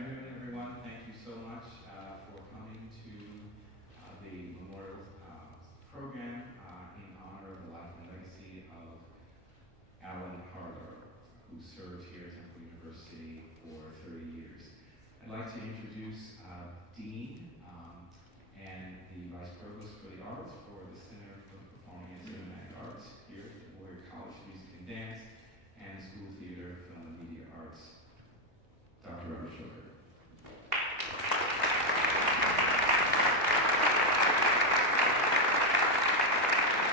afternoon, everyone. Thank you so much for coming to the memorial program in honor of the life and legacy of Alan Harler, who served here at Temple University for 30 years. I'd like to introduce Dean and the Vice Provost for the Arts for the Center for Performing and Cinematic Arts here at Warrior College of Music and Dance and School Theater, Film and Media Arts, Dr. Robert Sugar.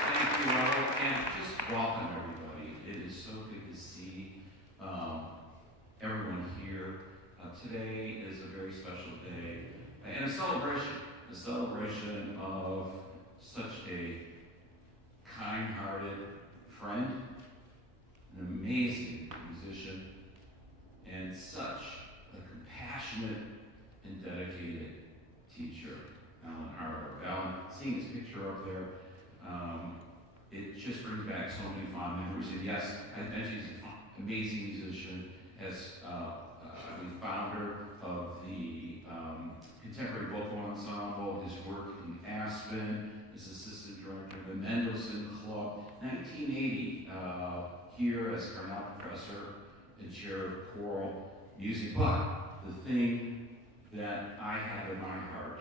Thank you, Robert, and just welcome everybody. It is so good to see everyone here. Today is a very special day and a celebration of such a kind-hearted friend, an amazing musician, and such a compassionate and dedicated teacher, Alan Harler. Alan, seeing his picture up there, it just brings back so many fond memories. And yes, I mentioned he's an amazing musician, as the founder of the Contemporary Vocal Ensemble, his work in Aspen, as assistant director of the Mendelssohn Club, 1980, here as Cornell professor and chair of choral music. But the thing that I have in my heart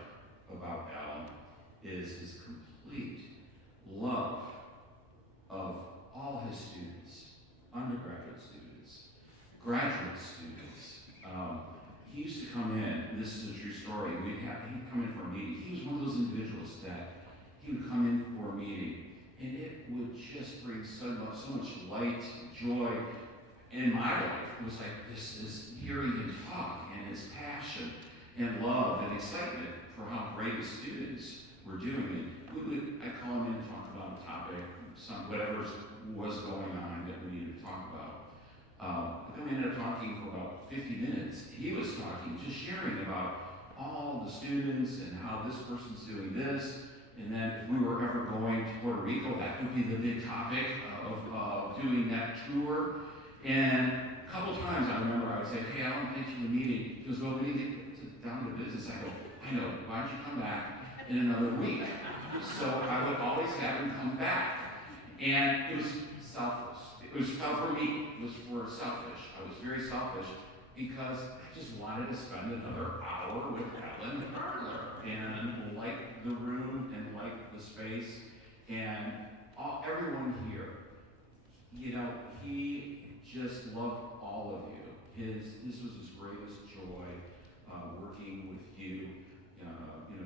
about Alan is his complete love of all his students, undergraduate students, graduate students. He used to come in, this is a true story, he'd come in for a meeting. He was one of those individuals that he would come in for a meeting, and it would just bring so much light, joy. In my life, it was like this is hearing him talk and his passion and love and excitement for how great his students were doing it. I'd call him in and talk about a topic, whatever was going on that we needed to talk about. Then we ended up talking for about 50 minutes. He was talking, just sharing about all the students and how this person's doing this. And then if we were ever going to Puerto Rico, that would be the big topic of doing that tour. And a couple of times I remember I would say, hey, Alan, thanks for the meeting. He goes, well, we need to get down to business. I go, I know, why don't you come back in another week? So I would always have him come back. And it was selfless. It was for me, it was for selfish. I was very selfish because I just wanted to spend another hour with Alan Harler and like the room and like the space and everyone here. You know, he just loved all of you. This was his greatest joy, working with you.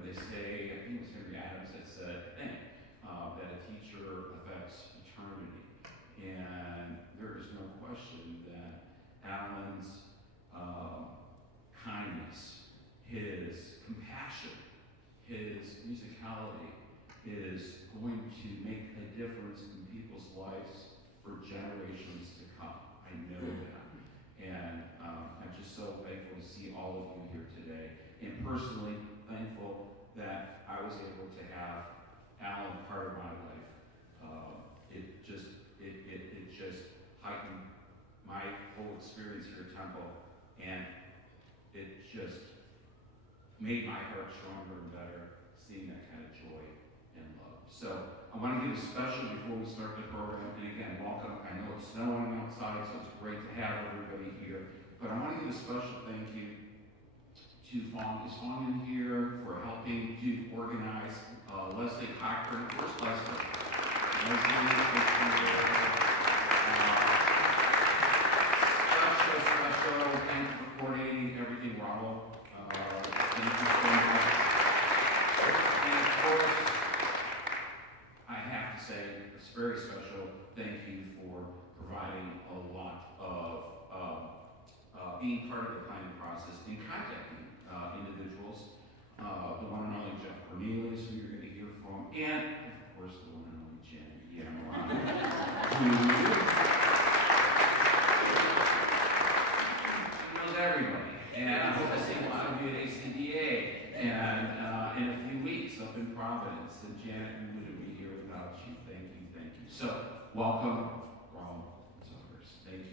They say, I think it was Henry Adams that said, that a teacher affects eternity. And there is no question that Alan's kindness, his compassion, his musicality is going to make a difference in people's lives for generations to come. I know that. And I'm just so thankful to see all of you here today. And personally thankful that I was able to have Alan part of my life. It just heightened my whole experience here at Temple, and it just made my heart stronger and better seeing that kind of joy and love. So I want to give a special before we start the program, and again, welcome. I know it's snowing outside, so it's great to have everybody here, but I want to give a special thank you to Fong. Is Fong in here for helping to organize Leslie Cochran, first Leslie. Special thank you for coordinating everything, Ronald. Thank you so much. And of course, I have to say, it's very special. Thank you for providing a lot of being part of the planning process and contacting individuals. The one and only Jeff Cornelius, who you're going to hear from, and of course the one and only Jen Yamara, who knows everybody. And I hope I see a lot of you at ACDA and in a few weeks up in Providence. And Janet, we wouldn't be here without you. Thank you, thank you. So, welcome, Ronald Zuckers. Thank you.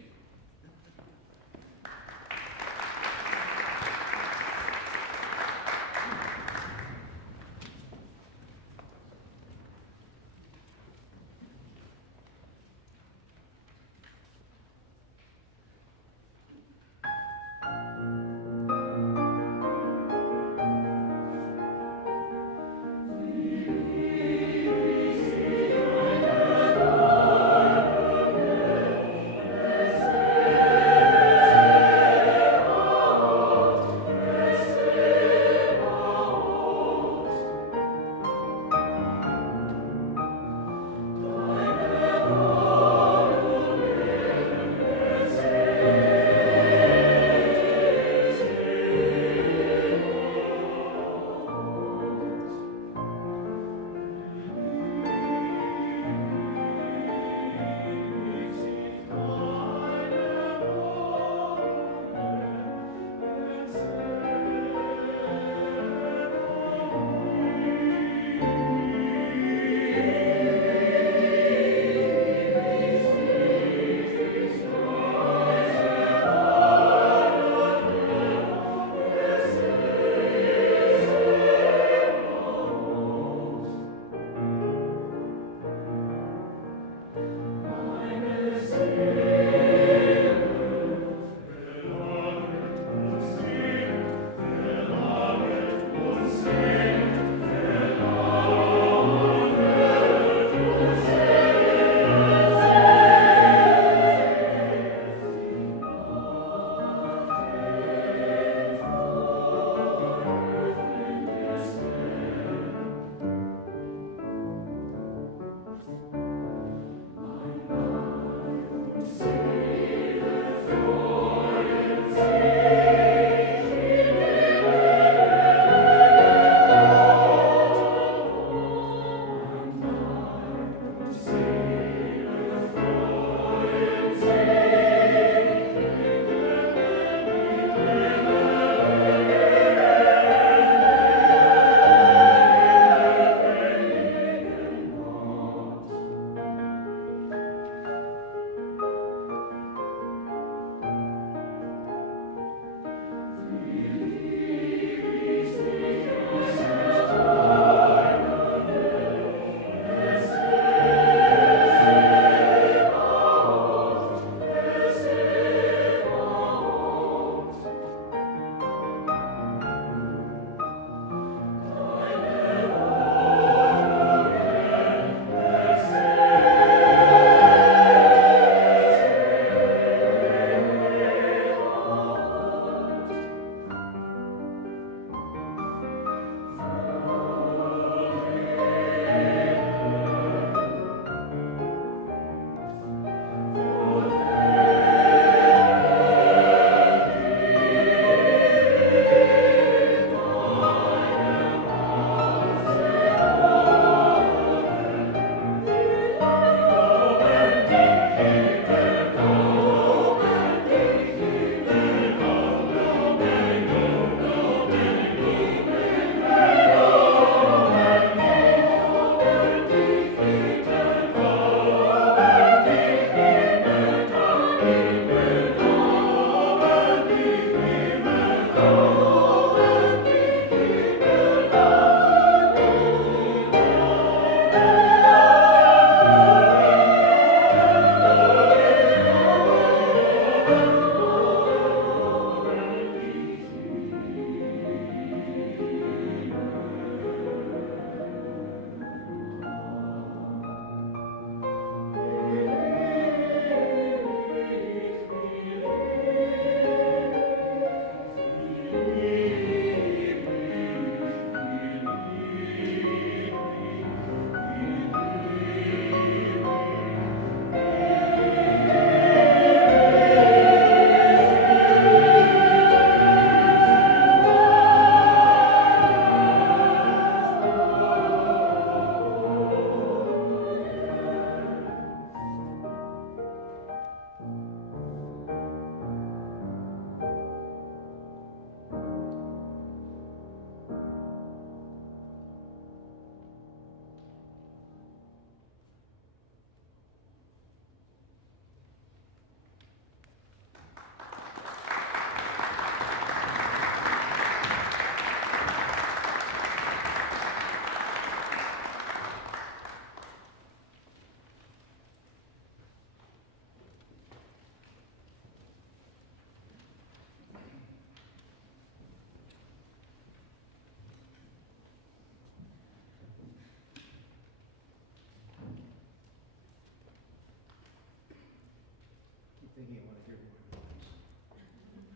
thinking of one of your boys.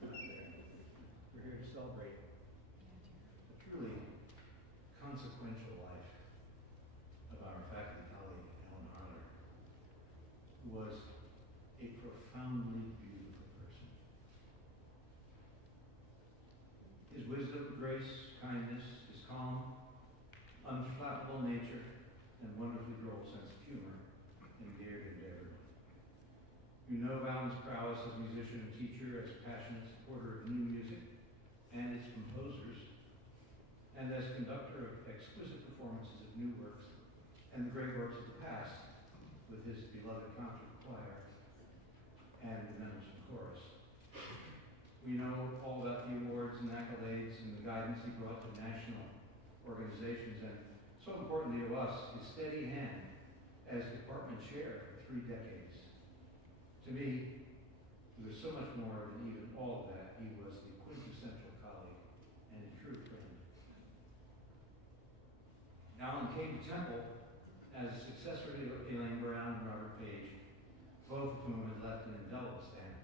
Not there. We're here to celebrate a truly consequential life of our faculty colleague, Alan Harler, who was a profoundly beautiful person. His wisdom, grace, kindness, his calm, unflappable nature, and wonderfully droll sense of humor endeared him to everyone. You know of Alan's prowess as musician and teacher, as a passionate supporter of new music and its composers, and as conductor of exquisite performances of new works and the great works of the past with his beloved concert choir and the Mendelssohn Chorus. We know all about the awards and accolades and the guidance he brought to national organizations, and so importantly to us, his steady hand as department chair for 3 decades. To me, he was so much more than even all of that. He was the quintessential colleague and a true friend. Alan came to Temple as a successor to Elaine Brown and Robert Page, both of whom had left an indelible stamp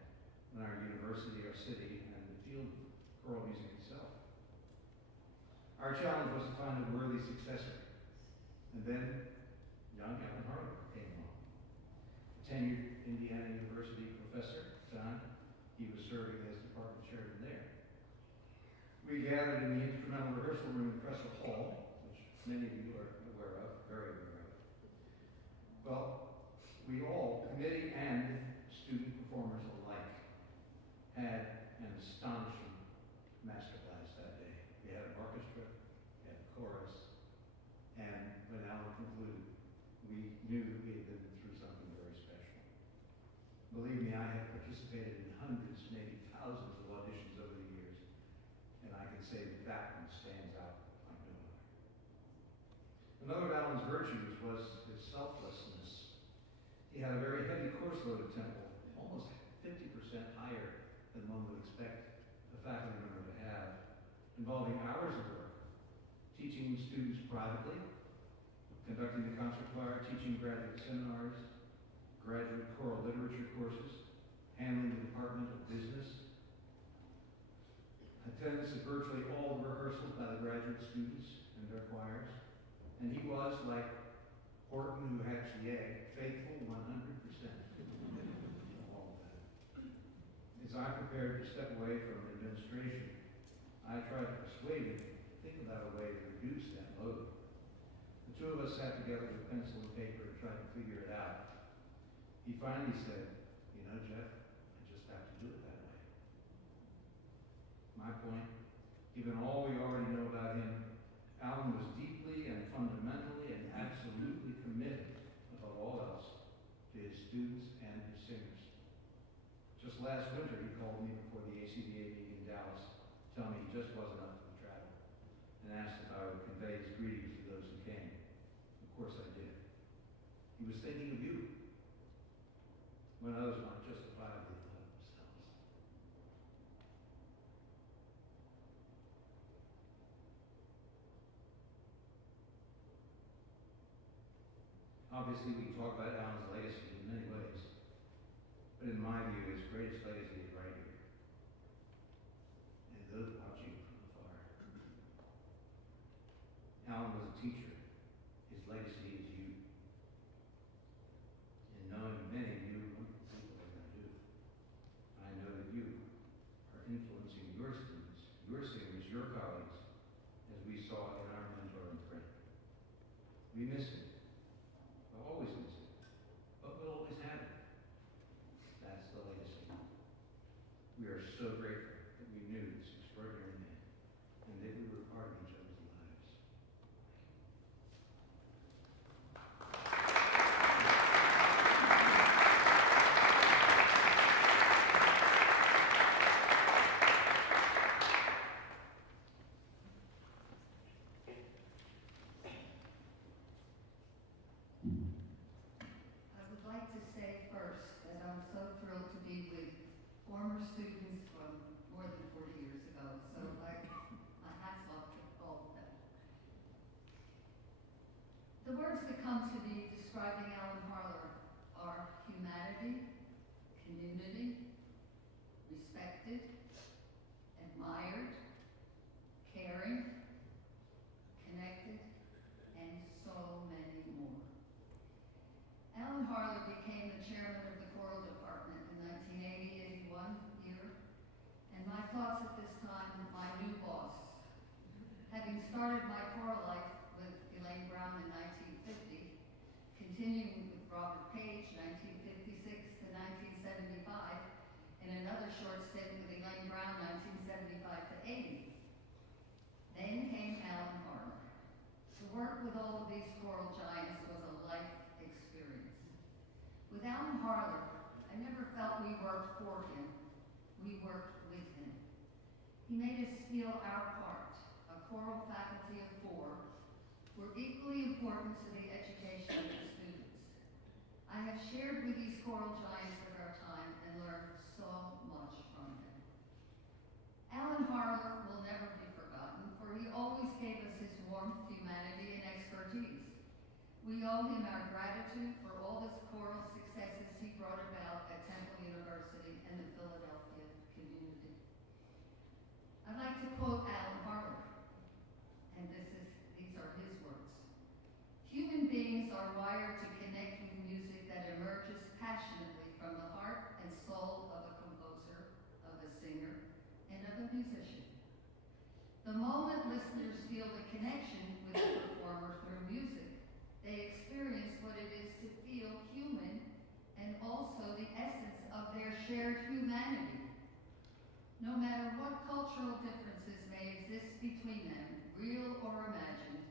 on our university, our city, and the field of choral music itself. Our challenge was to find a worthy successor. And then young Alan Harler came along. A tenured Indiana University professor at the time. He was serving as department chairman there. We gathered in the instrumental rehearsal room in Cressel Hall, which many of you are aware of, very aware of. Well, we all, committee and student performers alike, had an astonishing masterclass that day. We had an orchestra, we had a chorus, and when Alan concluded, we knew that we had been through something very special. Believe me, I have participated in hundreds, maybe thousands of auditions over the years, and I can say that that one stands out like no other. Another of Alan's virtues was his selflessness. He had a very heavy course load at Temple, almost 50% higher than one would expect a faculty member to have, involving hours of work, teaching students privately, conducting the concert choir, teaching graduate seminars, graduate choral literature courses, handling the Department of Business, attendance at virtually all the rehearsals by the graduate students and their choirs, and he was, like Horton who hatched the egg, faithful 100% of all of that. As I prepared to step away from administration, I tried to persuade him to think about a way to reduce that load. The two of us sat together with pencil and paper and tried to figure it out. He finally said, "You know, Jeff, I just have to do it that way." My point, given all we already know about him, Alan was deeply and fundamentally and absolutely committed, above all else, to his students and his singers. Just last winter, he called me before the ACBA meeting in Dallas, telling me he just wasn't up to the travel, and asked if I would convey his greetings to those who came. Of course I did. He was thinking of you, when others might justifiably thought of themselves. Obviously, we talk about Alan's legacy in many ways, but in my view, his greatest legacy is right here. And those watching from afar. Alan was a teacher. His legacy is you. And knowing many of you wonderful people as I do, I know that you are influencing your students, your singers, your colleagues, as we saw in our mentor and friend. We miss him. We'll always miss him. But we'll always have him. That's the legacy. We are so grateful that we knew this extraordinary man and that we were part of each other's lives. I would like to say first that I'm so thrilled to be with former students from more than 40 years ago. So my hat's off to all of them. The words that come to me describing Alan Harler are humanity, community, became the chairman of the choral department in 1980-81 year, and my thoughts at this time, my new boss. Having started my choral life with Elaine Brown in 1950, continuing with Robert Page, 1956 to 1975, and another short stint with Elaine Brown, 1975 to 80. Then came Alan Harler. To work with all of these choral giants was a life experience. With Alan Harler, I never felt we worked for him. We worked with him. He made us feel our part, a choral faculty of 4, were equally important to the education of the students. I have shared with these choral giants of our time and learned so much from them. Alan Harler will never be forgotten, for he always gave us his warmth, humanity, and expertise. We owe him our gratitude for all his choral successes he brought about at Temple University and the Philadelphia community. I'd like to quote Alan Harler, and these are his words. Human beings are wired to connect with music that emerges passionately from the heart and soul of a composer, of a singer, and of a musician. The moment listeners feel the connection with the performer through music, they experience what it is to feel human and also the essence of their shared humanity. No matter what cultural differences may exist between them, real or imagined,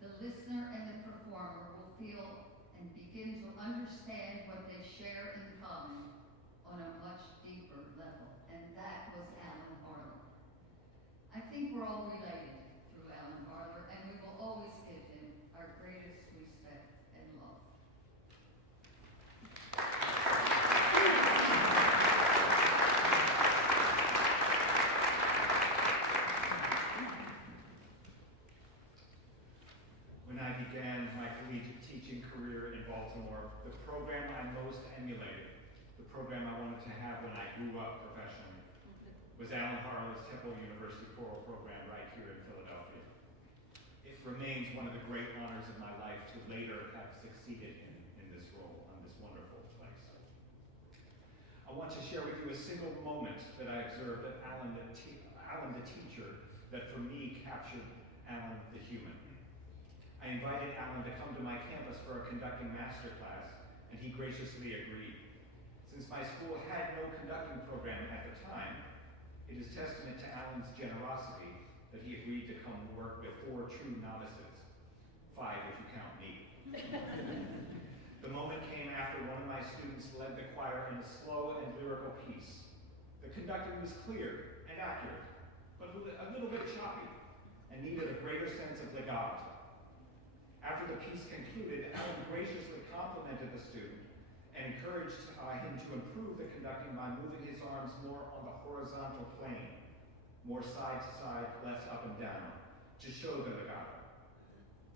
the listener and the performer will feel and begin to understand what they share in common on a much deeper level. And that was Alan Harler. I think we're all related through Alan Harler, and we will always give him our greatest respect and love. When I began my collegiate teaching career in Baltimore, the program I most emulated, the program I wanted to have when I grew up professionally, was Alan Harler's Temple University Choral Program right here in Philadelphia. It remains one of the great honors of my life to later have succeeded in this role on this wonderful place. I want to share with you a single moment that I observed at Alan the teacher that for me captured Alan the human. I invited Alan to come to my campus for a conducting masterclass, and he graciously agreed. Since my school had no conducting program at the time, it is testament to Alan's generosity that he agreed to come work with 4 true novices, 5 if you count me. The moment came after one of my students led the choir in a slow and lyrical piece. The conducting was clear and accurate, but a little bit choppy, and needed a greater sense of legato. After the piece concluded, Alan graciously complimented the student and encouraged him to improve the conducting by moving his arms more on the horizontal plane, more side to side, less up and down, to show the legato.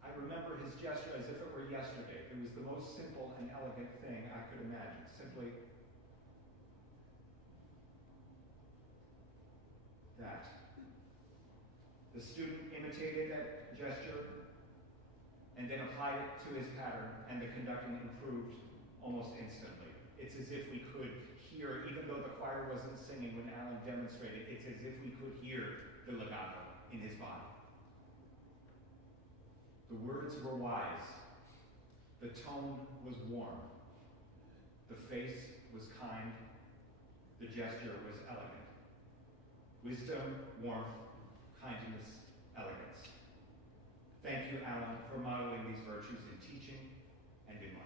I remember his gesture as if it were yesterday. It was the most simple and elegant thing I could imagine. Simply that. The student imitated that gesture and then applied it to his pattern, and the conducting improved almost instantly. It's as if we could hear, even though the choir wasn't singing when Alan demonstrated, it's as if we could hear the legato in his body. The words were wise. The tone was warm. The face was kind. The gesture was elegant. Wisdom, warmth, kindness, elegance. Thank you, Alan, for modeling these virtues in teaching and in life.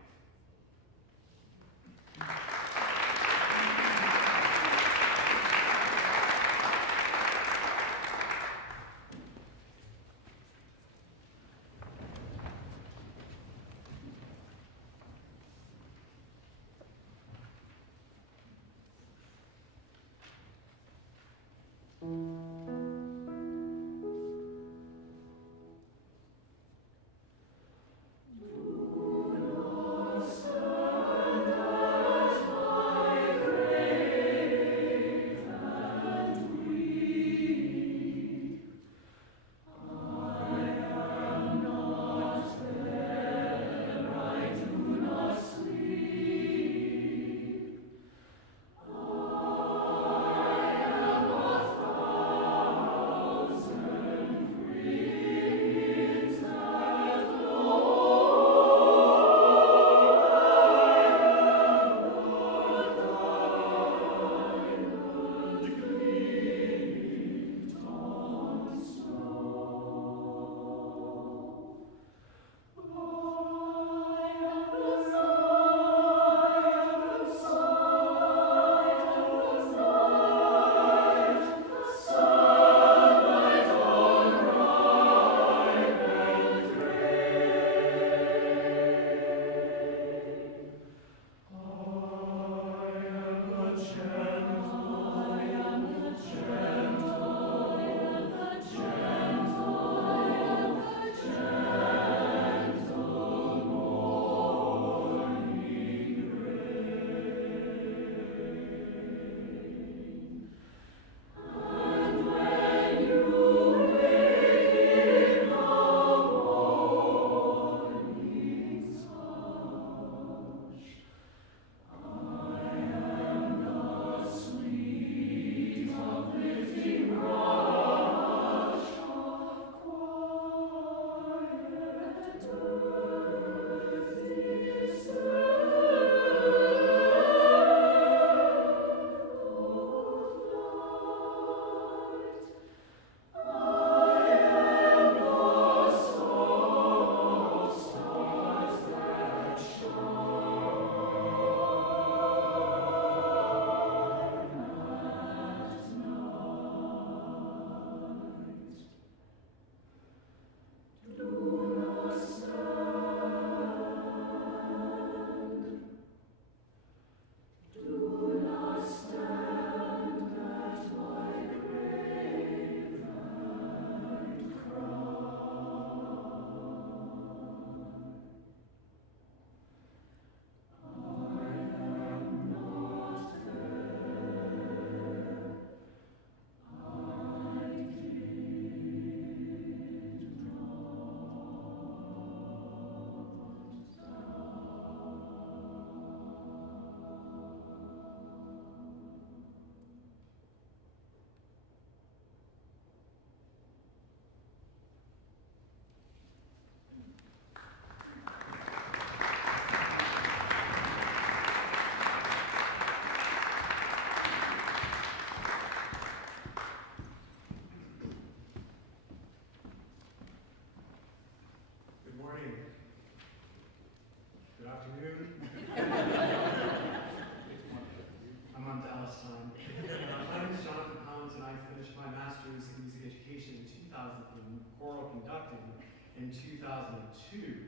in 2002.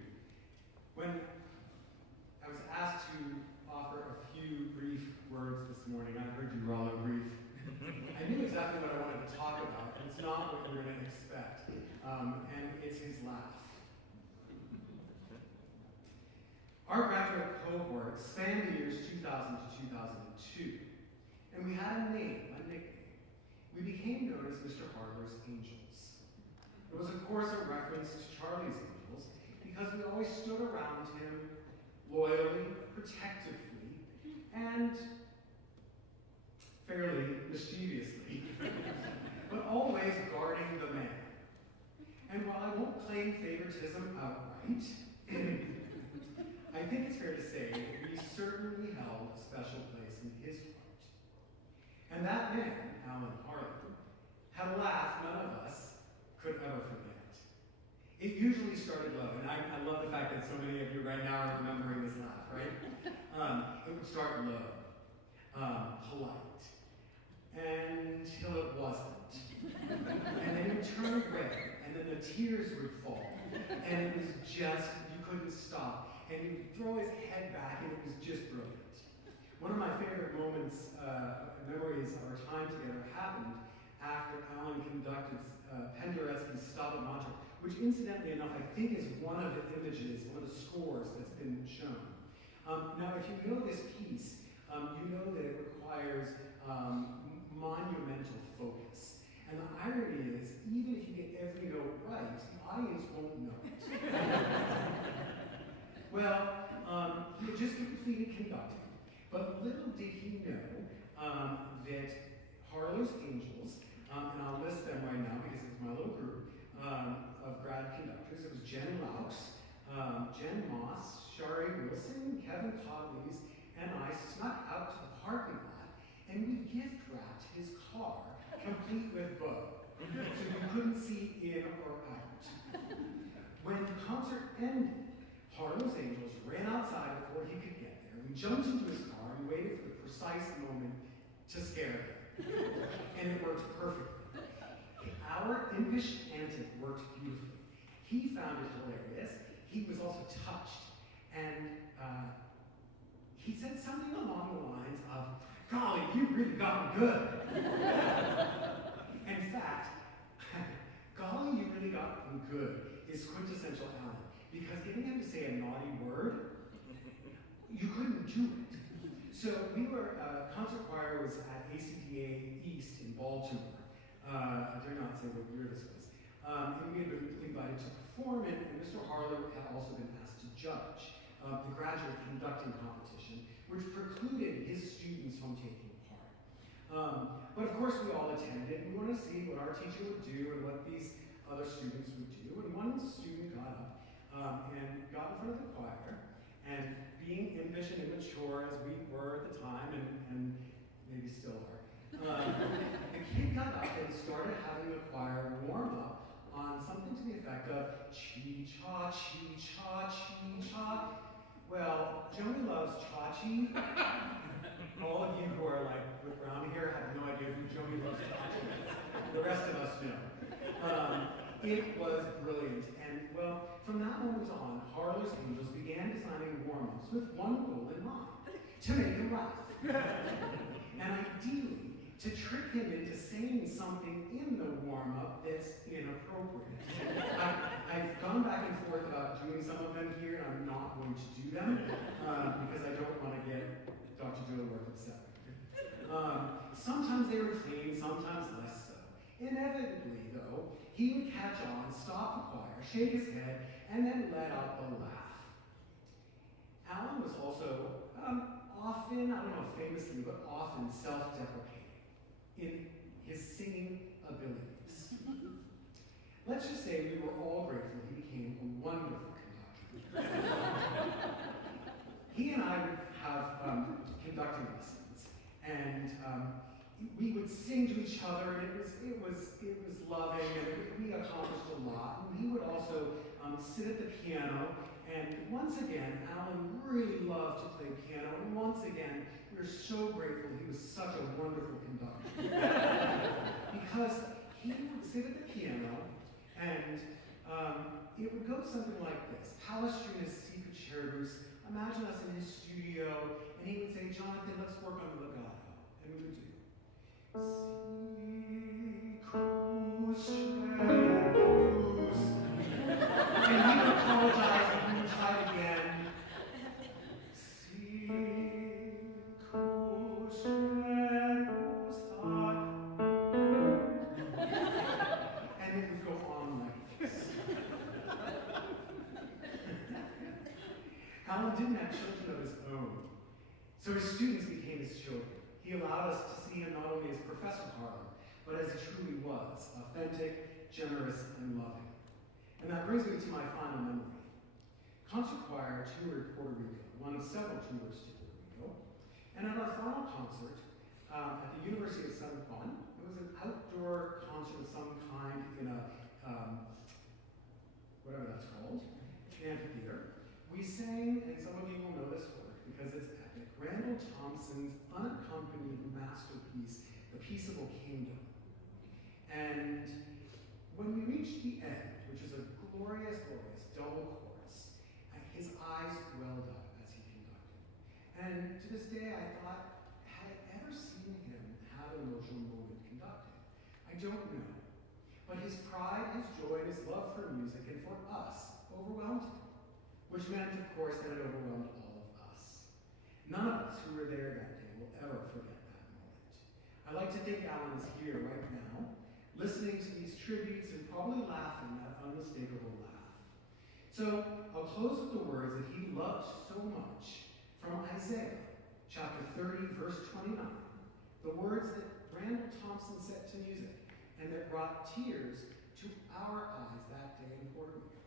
When I was asked to offer a few brief words this morning, I heard you, Rollo, brief. I knew exactly what I wanted to talk about, and it's not what you're going to expect, and it's his laugh. Our graduate cohort spanned the years 2000 to 2002, and we had a name, a nickname. We became known as Mr. Harler's Angels. It was, of course, a reference to Charlie's Angels, because we always stood around him loyally, protectively, and fairly mischievously, but always guarding the man. And while I won't claim favoritism outright, I think it's fair to say that we certainly held a special place in his heart. And that man, Alan Harler, had a laugh none of us could ever forget. It usually started low, and I love the fact that so many of you right now are remembering this laugh, right? It would start low, polite, until it wasn't. And then it would turn red, and then the tears would fall, and it was just, you couldn't stop. And he would throw his head back, and it was just brilliant. One of my favorite moments, memories of our time together happened after Alan conducted Penderecki's Stabat Mater, which incidentally enough, I think is one of the images, one of the scores that's been shown. Now, if you know this piece, you know that it requires monumental focus. And the irony is, even if you get every note right, the audience won't know it. Well, he had just completed conducting, but little did he know that Harler's Angels, and I'll list them right now because it was my little group of grad conductors. It was Jen Laux, Jen Moss, Shari Wilson, Kevin Podleys, and I snuck out to the parking lot, and we gift wrapped his car, complete with bow, so you couldn't see in or out. When the concert ended, Harler's Angels ran outside before he could get there. We jumped into his car and waited for the precise moment to scare him. And it worked perfectly. Our impish antic worked beautifully. He found it hilarious. He was also touched. And he said something along the lines of, "Golly, you really got me good." In fact, "Golly, you really got me good" is quintessential Alan. Because getting him to say a naughty word, you couldn't do it. So we were, concert choir was at ACPA East in Baltimore. I dare not say what year this was. And we had been invited to perform, and Mr. Harler had also been asked to judge the graduate conducting competition, which precluded his students from taking part. But of course we all attended, and we wanted to see what our teacher would do and what these other students would do. And one student got up and got in front of the choir, and being impish and immature as we were at the time, and maybe still are, the kid got up and started having the choir warm up on something to the effect of chi-cha, chi-cha, chi-cha. Well, Joni loves Chachi. All of you who are like with brown hair have no idea who Joni loves Chachi is. The rest of us know. It was brilliant, and well, from that moment on, Harler's Angels began designing warm-ups with one goal in mind: to make him laugh. And ideally, to trick him into saying something in the warm-up that's inappropriate. I've gone back and forth about doing some of them here, and I'm not going to do them, because I don't want to get Dr. Juilliard upset. Sometimes they were clean, sometimes less so. Inevitably, though, he would catch on, stop the choir, shake his head, and then let out the laugh. Alan was also often, I don't know if famously, but often self-deprecating in his singing abilities. Let's just say we were all grateful he became a wonderful conductor. He and I would have conducting lessons, and we would sing to each other, and it was loving, and we accomplished a lot. And he would also sit at the piano, and once again, Alan really loved to play piano, and once again, we were so grateful he was such a wonderful conductor. Because he would sit at the piano, and it would go something like this. Palestrinus secret cherubs, imagine us in his studio, and he would say, Jonathan, let's work on the legato. And we would do. And he would apologize, and we would try it again. And it would go on like this. Alan didn't have children of his own, so his students became his children. He allowed us to see him not only as Professor Harler, but as he truly was, authentic, generous, and loving. And that brings me to my final memory. Concert choir toured Puerto Rico, one of several tours to Puerto Rico. And at our final concert at the University of San Juan, it was an outdoor concert of some kind in a, whatever that's called, amphitheater. We sang, and some of you will know this work because it's epic, Randall Thompson's unaccompanied masterpiece, The Peaceable Kingdom. And when we reached the end, which is a glorious, glorious double chorus, his eyes welled up as he conducted. And to this day, I thought, had I ever seen him have an emotional moment conducting? I don't know. But his pride, his joy, and his love for music and for us overwhelmed him, which meant, of course, that it overwhelmed all of us. None of us who were there that day will ever forget that moment. I like to think Alan is here right now, listening to these tributes and probably laughing that unmistakable laugh. So I'll close with the words that he loved so much from Isaiah, chapter 30, verse 29. The words that Randall Thompson set to music and that brought tears to our eyes that day in Puerto Rico.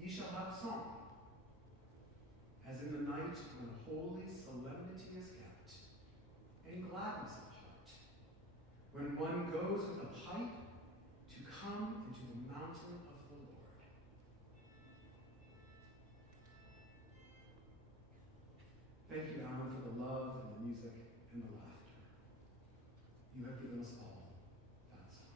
Ye shall have song, as in the night when holy solemnity is kept, and gladness of heart, when one goes with a pipe to come into the mountain of the Lord. Thank you, Alan, for the love and the music and the laughter. You have given us all that song.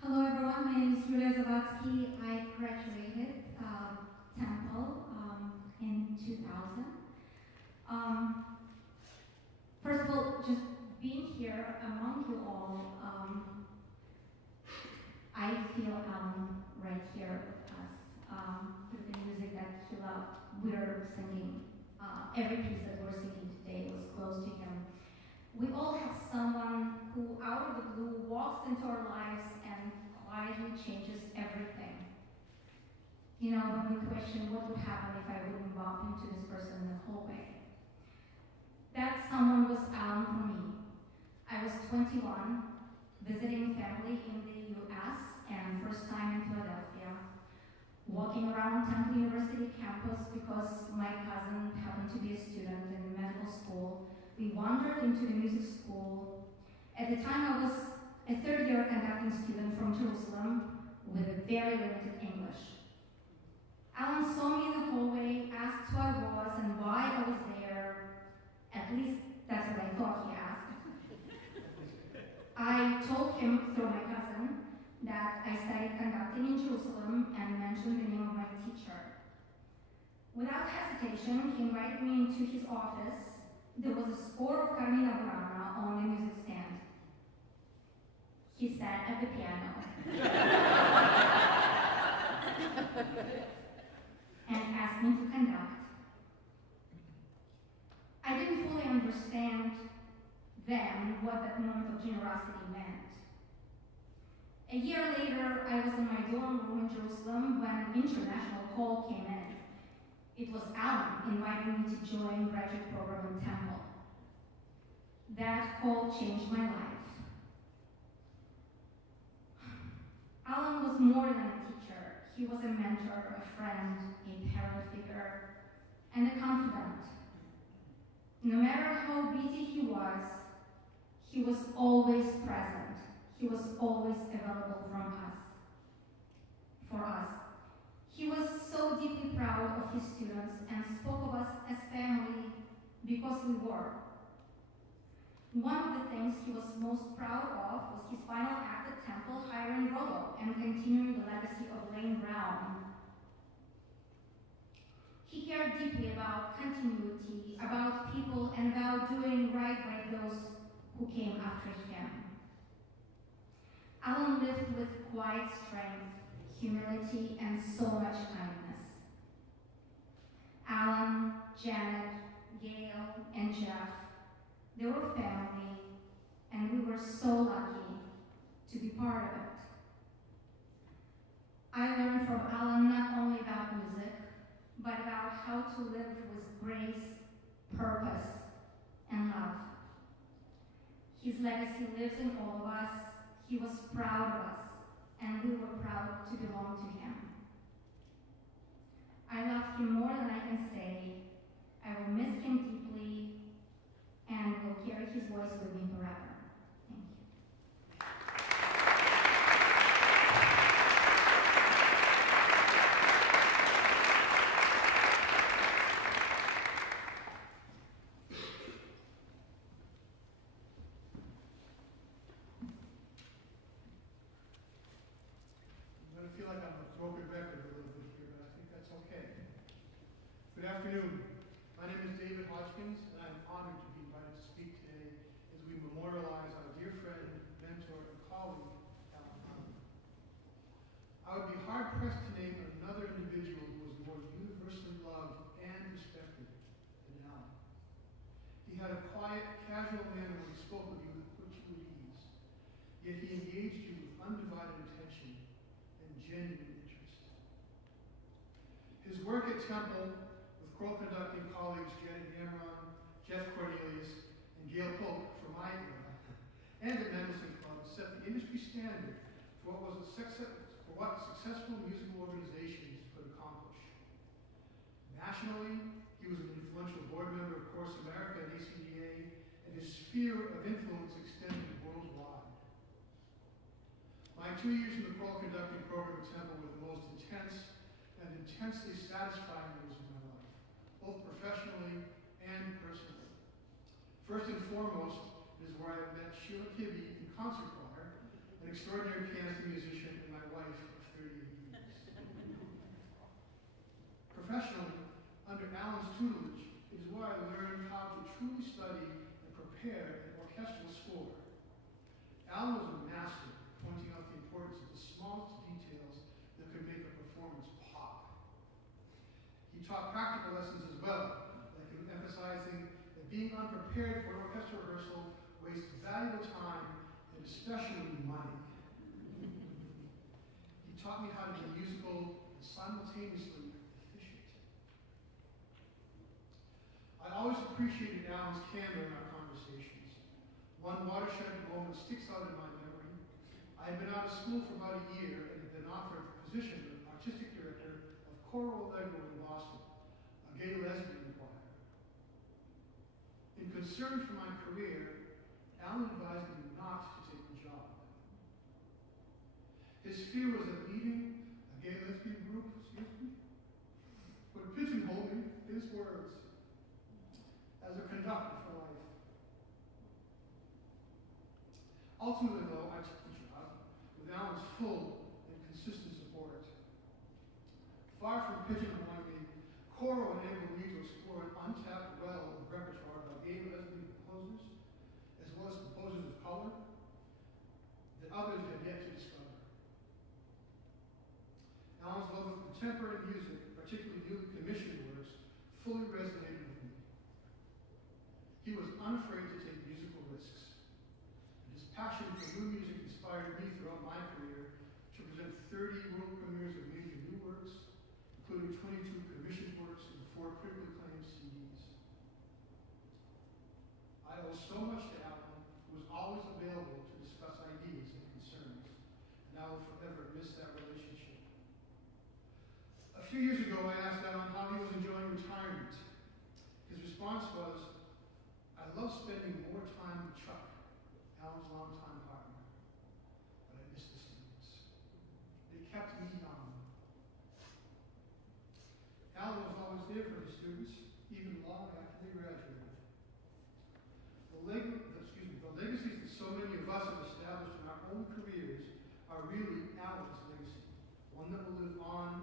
Hello everyone, my name is Julia Zawadzki. I graduated Temple in 2000. First of all, just being here among you all, I feel Alan right here with us through the music that he loved. We're singing, every piece that we're singing today was close to him. We all have someone who, out of the blue, walks into our lives and quietly changes everything. You know, when we question what would happen if I wouldn't bump into this person in the hallway. That someone was Alan for me. I was 21, visiting family in the US, and first time in Philadelphia, walking around Temple University campus because my cousin happened to be a student in medical school. We wandered into the music school. At the time, I was a third-year conducting student from Jerusalem with very limited English. Alan saw me in the hallway, asked who I was and why I was there. At least that's what I thought he asked. I told him through my cousin that I studied conducting in Jerusalem and mentioned the name of my teacher. Without hesitation, he invited me into his office. There was a score of Carmina Burana on the music stand. He sat at the piano and asked me to conduct. I didn't fully understand then what that moment of generosity meant. A year later, I was in my dorm room in Jerusalem when an international call came in. It was Alan inviting me to join graduate program in Temple. That call changed my life. Alan was more than a teacher. He was a mentor, a friend, a parent figure, and a confidant. No matter how busy he was always present. He was always available from us. because we were. One of the things he was most proud of was his final act at Temple, hiring Rollo and continuing the legacy of Lane Brown. He cared deeply about continuity, about people, and about doing right by those who came after him. Alan lived with quiet strength, humility, and so much kindness. Alan, Janet, Gail, and Jeff, they were family, and we were so lucky to be part of it. I learned from Alan not only about music, but about how to live with grace, purpose, and love. His legacy lives in all of us. He was proud of us, and we were proud to belong to him. I love him more than I can say. I will miss him deeply, and will carry his voice with me forever. Thank you. I'm going to feel like I'm a broken record a little bit here, but I think that's okay. Good afternoon. My name is David Hodgkins, and I'm honored to be invited to speak today as we memorialize our dear friend, mentor, and colleague, Alan Harler. I would be hard-pressed to name another individual who was more universally loved and respected than Alan. He had a quiet, casual manner when he spoke with you that put you at ease, yet he engaged you with undivided attention and genuine interest. His work at Temple, with choral conducting colleagues Janet Gamron, Jeff Cornelius, and Gail Polk from my era, and at Mendelssohn Club, set the industry standard for what successful musical organizations could accomplish. Nationally, he was an influential board member of Chorus America and ACDA, and his sphere of influence extended worldwide. My 2 years in the choral conducting program at Temple were the most intense and intensely satisfying years of my life, both professionally and personally. First and foremost is where I met Sheila Kibbe in concert choir, an extraordinary pianist and musician, and my wife of 38 years. Professionally, under Alan's tutelage, it is where I learned how to truly study and prepare an orchestral score. Alan was a master at pointing out the importance of the smallest details that could make a performance pop. He taught practical lessons as well, like emphasizing that being unprepared for an orchestral rehearsal wastes valuable time and especially money. He taught me how to be musical and simultaneously efficient. I always appreciated Alan's candor in our conversations. One watershed moment sticks out in my memory. I had been out of school for about a year and had been offered the position of artistic director of Choral Allegro in Boston, a gay lesbian choir. In concern for my career, Alan advised me not to take the job. His fear was that leading a gay lesbian group, would pigeonhole me, his words, as a conductor for life. Ultimately, though, I took the job with Alan's full and consistent support. Far from pigeonholing me, choral enabled me to explore an untapped well of repertoire by gay and lesbian composers, as well as composers of color, that others had yet to discover. Alan's love of contemporary music, particularly newly commissioned works, fully resonated with me. He was unafraid to take musical risks. And his passion for new music inspired me throughout my career to present 30 world premieres of major new works, including 22 commissioned works and 4 critically acclaimed CDs. I owe so much to Alan, who was always available to discuss ideas and concerns, and I will forever miss that relationship. A few years ago, I asked Alan how he was enjoying retirement. His response was, "I love spending more time with Chuck, Alan's longtime partner, but I miss the students. They kept me young." Alan was always there for his students, even long after they graduated. one that will live on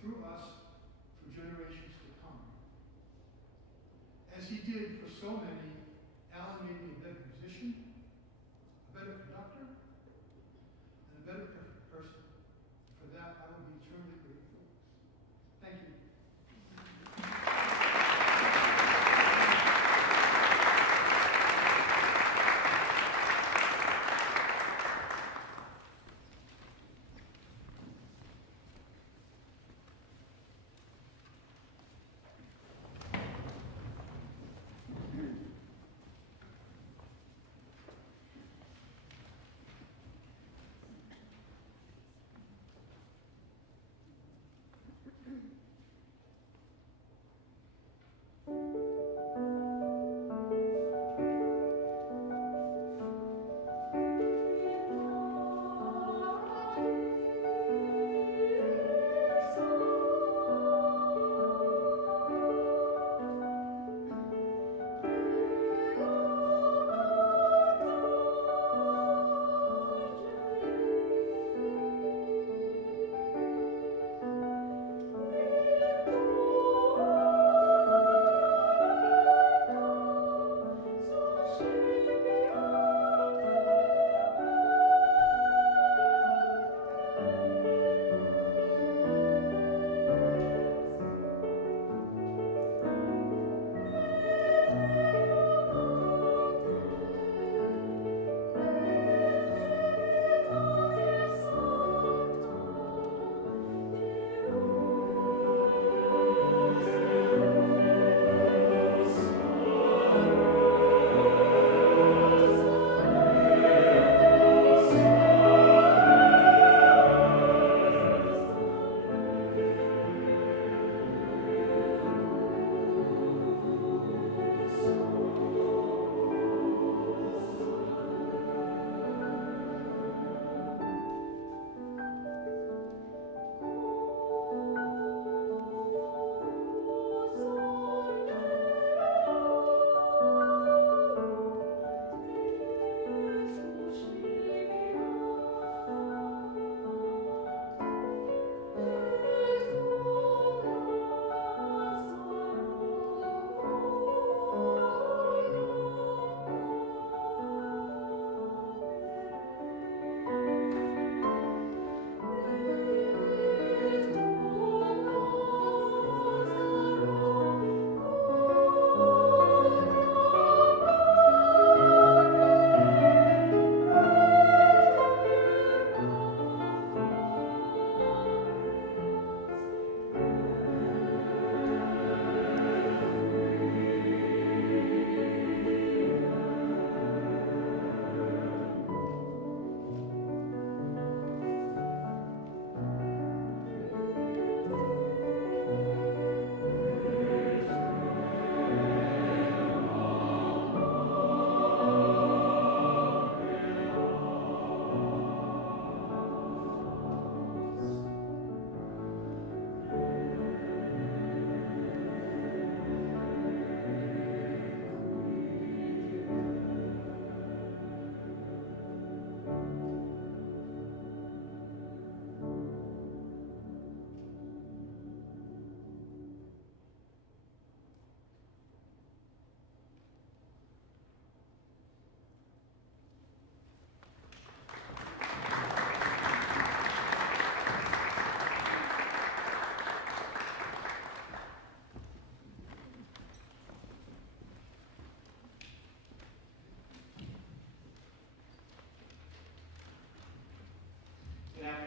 through us for generations to come. As he did for so many, Alan made me a better musician, a better conductor, and a better person. For that, I will be eternally grateful. Thank you.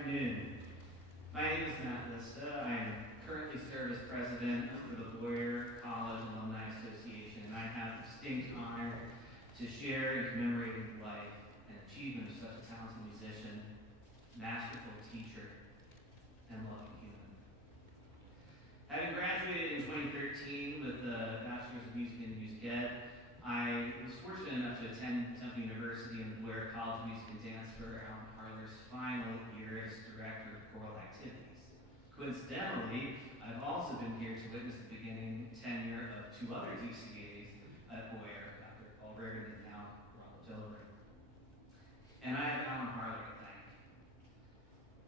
afternoon. My name is Matt Lista. I am currently serve as president for the Boyer College Alumni Association, and I have the distinct honor to share and commemorate the life and achievement of such a talented musician, masterful teacher, and loving human. Having graduated in 2013 with a Bachelor's of Music in Music Ed, I was fortunate enough to attend Temple University and the Boyer College of Music and Dance for Alan Harler's final year as director of choral activities. Coincidentally, I've also been here to witness the beginning tenure of two other DCAs at Boyer, Dr. Paul Reardon and now Ronald Dilbert. And I have Alan Harler to thank.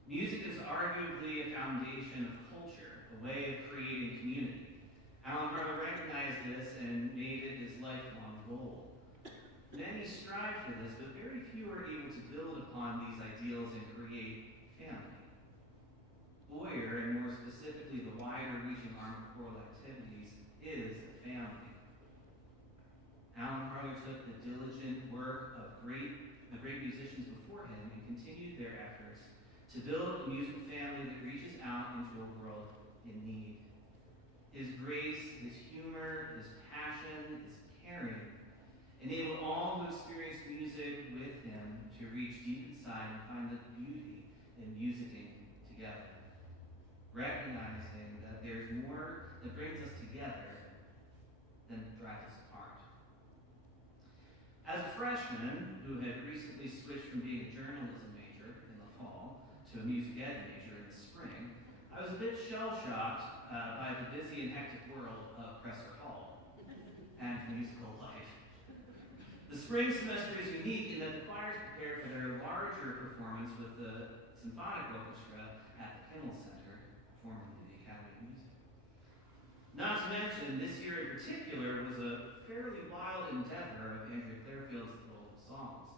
Music is is arguably a foundation of culture, a way of creating community. Alan Harler recognized this and made it his lifelong goal. Many strive for this, but very few are able to build upon these ideals and create family. Boyer, and more specifically the wider reaching arm of choral activities, is a family. Alan Harler took the diligent work of the great musicians before him and continued their efforts to build a musical family that reaches out into a world in need. His grace, his humor, his passion, his caring enable all who experience music with him to reach deep inside and find the beauty in musicking together, recognizing that there's more that brings us together than drives us apart. As a freshman who had recently switched from being a journalism major in the fall to a music ed major in the spring, I was a bit shell-shocked by the busy and hectic world of Presser Hall and musical life. The spring semester is unique in that the choirs prepare for their larger performance with the symphonic orchestra at the Kimmel Center, formerly the Academy of Music. Not to mention, this year in particular was a fairly wild endeavor of Andrea Clairfield's Little Songs.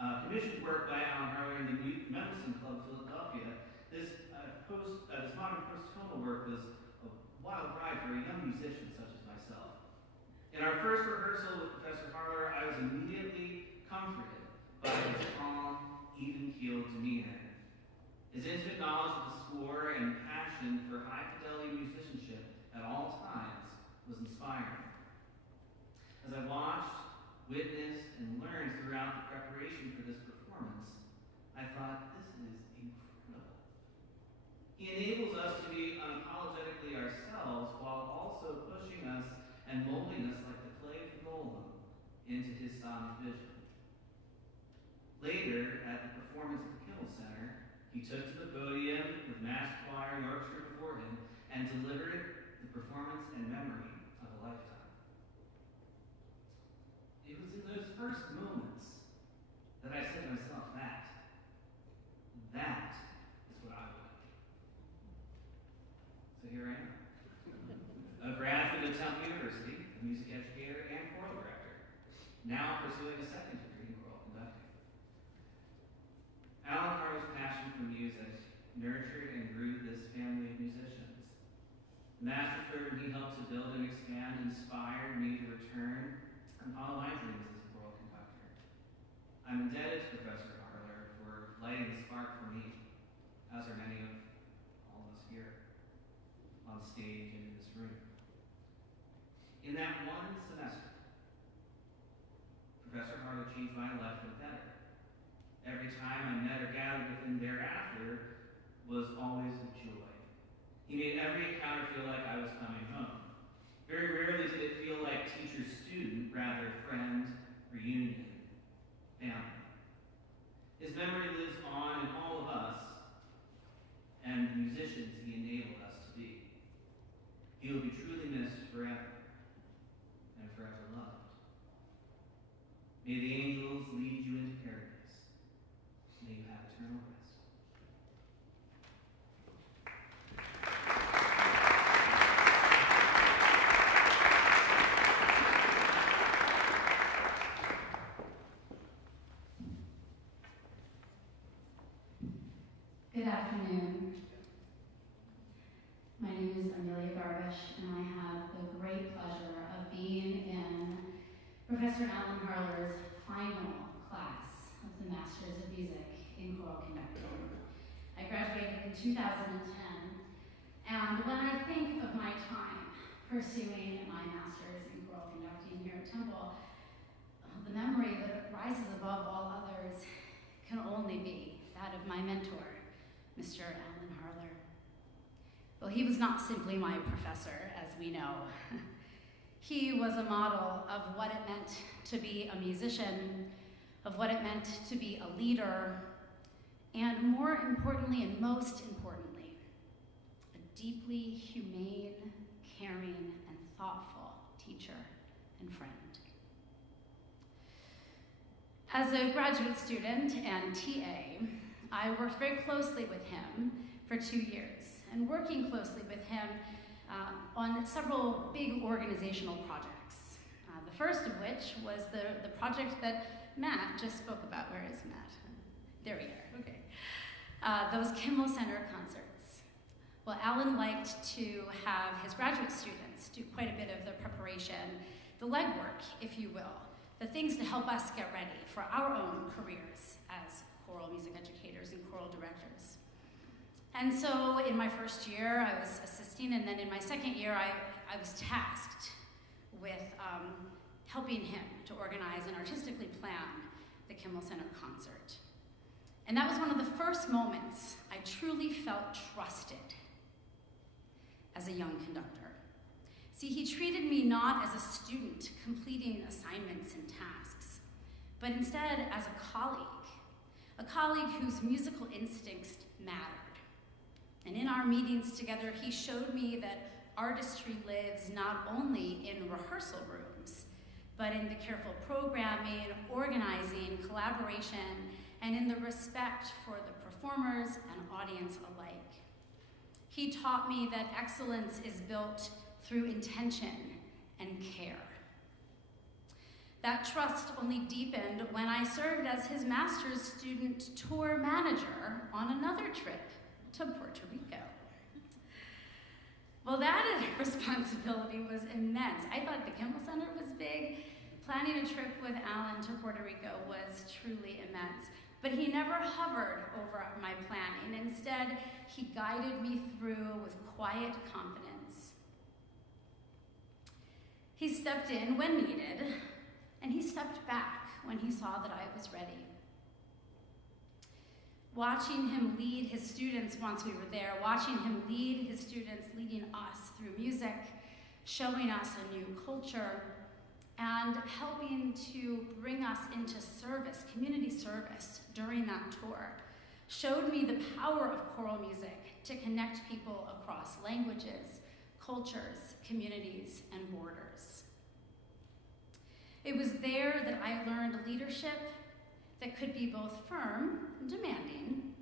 Commissioned work by Alan Harler and the Mendelssohn Club of Philadelphia, this modern post-tonal work was a wild ride for a young musician such as myself. In our first rehearsal with Professor Harler, I was immediately comforted by his calm, even-keeled demeanor. His intimate knowledge of the score and passion for high-fidelity musicianship at all times was inspiring. As I watched, witnessed, and learned throughout the preparation for this performance, I thought, this is incredible. He enables us to be unapologetically ourselves while also pushing us and molding us like the clay of the golem into his sonic vision. Later, at the performance at the Kimmel Center, he took to the podium with mass choir and orchestra before him and delivered the performance and memory of a lifetime. It was in those first moments that I said to myself, that is what I want. So here I am. A graduate of Temple University, a music educator and choral director, now pursuing a second degree in choral conducting. Alan Harler's passion for music nurtured and grew this family of musicians. The master's program he helped to build and expand inspired me to return and follow my dreams as a choral conductor. I'm indebted to Professor Harler for lighting the spark for me, as are many of all of us here, on stage and in this room. In that one semester, Professor Harler changed my life for the better. Every time I met or gathered with him thereafter was always a joy. He made every encounter feel like I was coming home. Very rarely did it feel like teacher-student, rather friend, reunion, family. His memory lives on in all of us and the musicians he enabled us to be. He will be truly missed forever and forever loved. May the angels lead you into paradise. May you have eternal rest. Good afternoon. My name is Amelia Garbish, and I have the great pleasure of being in Professor Alan Harler's final class of the Masters of Music in Choral Conducting. I graduated in 2010, and when I think of my time pursuing my Masters in Choral Conducting here at Temple, the memory that rises above all others can only be that of my mentor, Mr. Alan Harler. Well, he was not simply my professor, as we know. He was a model of what it meant to be a musician, of what it meant to be a leader, and more importantly, and most importantly, a deeply humane, caring, and thoughtful teacher and friend. As a graduate student and TA, I worked very closely with him for 2 years, and working closely with him on several big organizational projects. The first of which was the project that Matt just spoke about. Where is Matt? There we are, okay. Those Kimmel Center concerts. Well, Alan liked to have his graduate students do quite a bit of the preparation, the legwork, if you will, the things to help us get ready for our own careers as choral music educators and choral directors. And so in my first year, I was assisting, and then in my second year, I was tasked with helping him to organize and artistically plan the Kimmel Center concert. And that was one of the first moments I truly felt trusted as a young conductor. See, he treated me not as a student completing assignments and tasks, but instead as a colleague whose musical instincts mattered. And in our meetings together, he showed me that artistry lives not only in rehearsal rooms, but in the careful programming, organizing, collaboration, and in the respect for the performers and audience alike. He taught me that excellence is built through intention and care. That trust only deepened when I served as his master's student tour manager on another trip to Puerto Rico. Well, that responsibility was immense. I thought the Kimmel Center was big. Planning a trip with Alan to Puerto Rico was truly immense. But he never hovered over my planning. Instead, he guided me through with quiet confidence. He stepped in when needed, and he stepped back when he saw that I was ready. Watching him lead his students once we were there, watching him lead his students, leading us through music, showing us a new culture, and helping to bring us into service, community service during that tour, showed me the power of choral music to connect people across languages, cultures, communities, and borders. It was there that I learned leadership that could be both firm and demanding,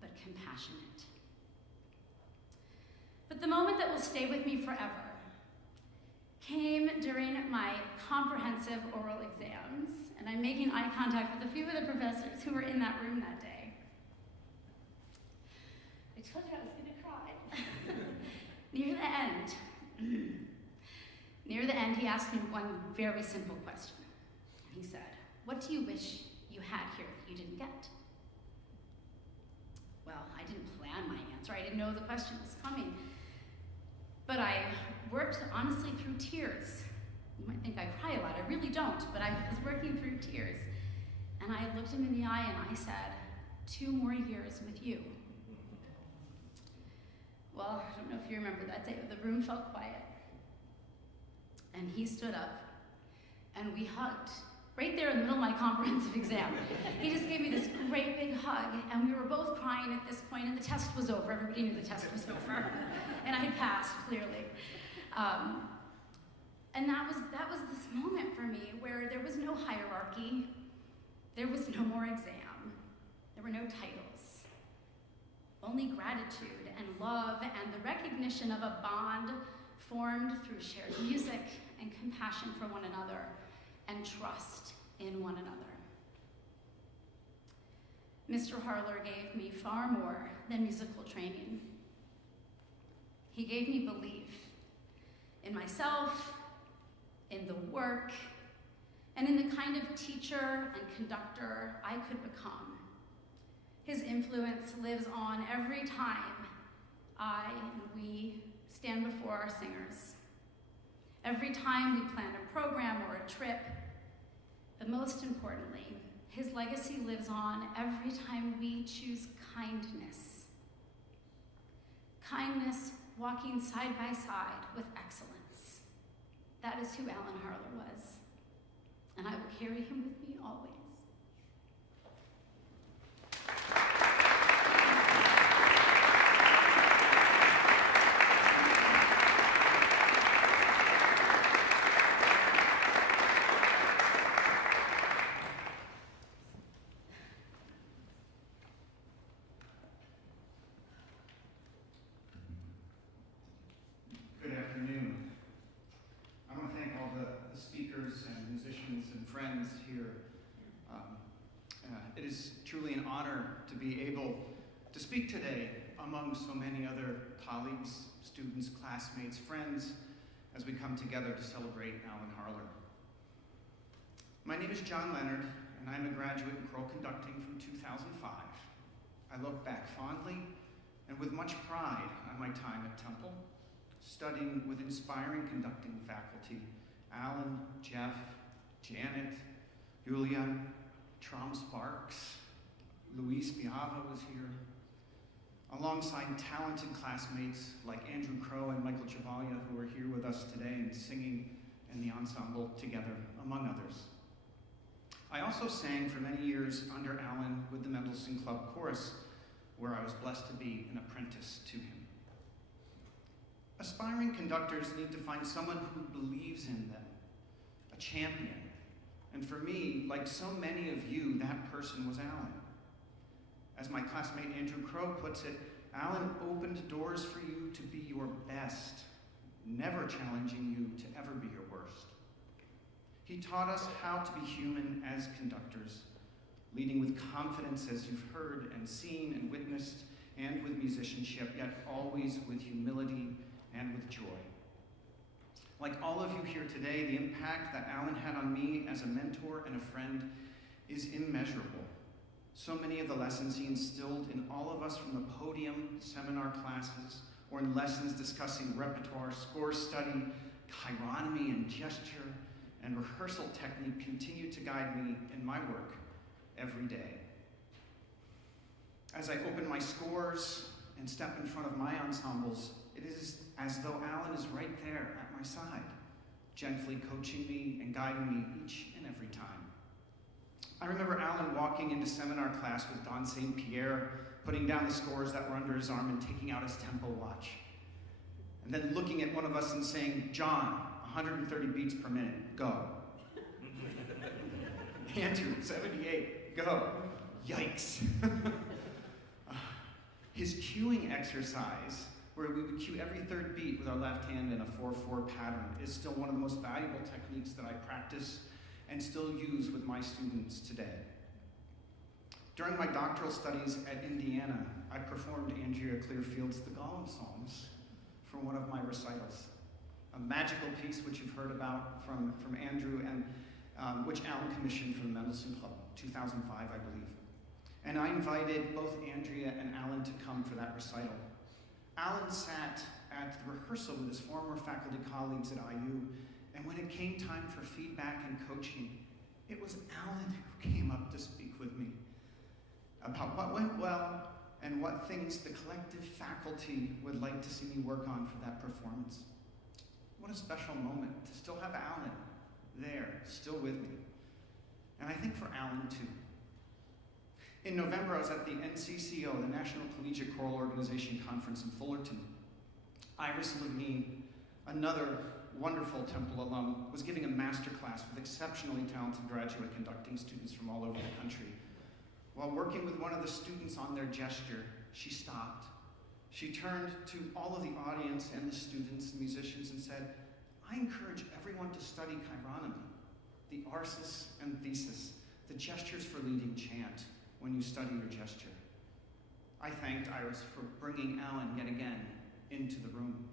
but compassionate. But the moment that will stay with me forever came during my comprehensive oral exams, and I'm making eye contact with a few of the professors who were in that room that day. I told you I was gonna cry. Near the end, he asked me one very simple question. He said, "What do you wish you had here that you didn't get?" Well, I didn't plan my answer. I didn't know the question was coming. But I worked honestly through tears. You might think I cry a lot. I really don't, but I was working through tears. And I looked him in the eye and I said, 2 more years with you. Well, I don't know if you remember that day, but the room felt quiet. And he stood up and we hugged right there in the middle of my comprehensive exam. He just gave me this great big hug, and we were both crying at this point, and the test was over. Everybody knew the test was over. And I had passed, clearly. And that was this moment for me where there was no hierarchy, there was no more exam, there were no titles, only gratitude and love and the recognition of a bond formed through shared music and compassion for one another and trust in one another. Mr. Harler gave me far more than musical training. He gave me belief in myself, in the work, and in the kind of teacher and conductor I could become. His influence lives on every time I and we stand before our singers. Every time we plan a program or a trip, but most importantly, his legacy lives on every time we choose kindness. Kindness walking side by side with excellence. That is who Alan Harler was, and I will carry him with me always. truly an honor to be able to speak today among so many other colleagues, students, classmates, friends, as we come together to celebrate Alan Harler. My name is John Leonard, and I'm a graduate in choral conducting from 2005. I look back fondly and with much pride on my time at Temple, studying with inspiring conducting faculty, Alan, Jeff, Janet, Julia, Trom Sparks, Luis Biava was here, alongside talented classmates like Andrew Crow and Michael Chavalia, who are here with us today and singing in the ensemble together, among others. I also sang for many years under Alan with the Mendelssohn Club Chorus, where I was blessed to be an apprentice to him. Aspiring conductors need to find someone who believes in them, a champion. And for me, like so many of you, that person was Alan. As my classmate Andrew Crow puts it, Alan opened doors for you to be your best, never challenging you to ever be your worst. He taught us how to be human as conductors, leading with confidence as you've heard and seen and witnessed, and with musicianship, yet always with humility and with joy. Like all of you here today, the impact that Alan had on me as a mentor and a friend is immeasurable. So many of the lessons he instilled in all of us from the podium, seminar classes, or in lessons discussing repertoire, score study, chironomy and gesture, and rehearsal technique continue to guide me in my work every day. As I open my scores and step in front of my ensembles, it is as though Alan is right there at my side, gently coaching me and guiding me each and every time. I remember Alan walking into seminar class with Don St. Pierre, putting down the scores that were under his arm and taking out his tempo watch. And then looking at one of us and saying, "John, 130 beats per minute, go." Andrew, 78, go. Yikes. His cueing exercise, where we would cue every third beat with our left hand in a 4/4 pattern, is still one of the most valuable techniques that I practice and still use with my students today. During my doctoral studies at Indiana, I performed Andrea Clearfield's The Gollum Songs for one of my recitals, a magical piece which you've heard about from Andrew and which Alan commissioned for the Mendelssohn Club, 2005, I believe. And I invited both Andrea and Alan to come for that recital. Alan sat at the rehearsal with his former faculty colleagues at IU, and when it came time for feedback and coaching, it was Alan who came up to speak with me about what went well and what things the collective faculty would like to see me work on for that performance. What a special moment to still have Alan there, still with me. And I think for Alan too. In November, I was at the NCCO, the National Collegiate Choral Organization Conference in Fullerton. Iris Levine, another wonderful Temple alum, was giving a master class with exceptionally talented graduate conducting students from all over the country. While working with one of the students on their gesture, she stopped. She turned to all of the audience and the students and musicians and said, "I encourage everyone to study chironomy, the arsis and thesis, the gestures for leading chant, when you study your gesture." I thanked Iris for bringing Alan yet again into the room.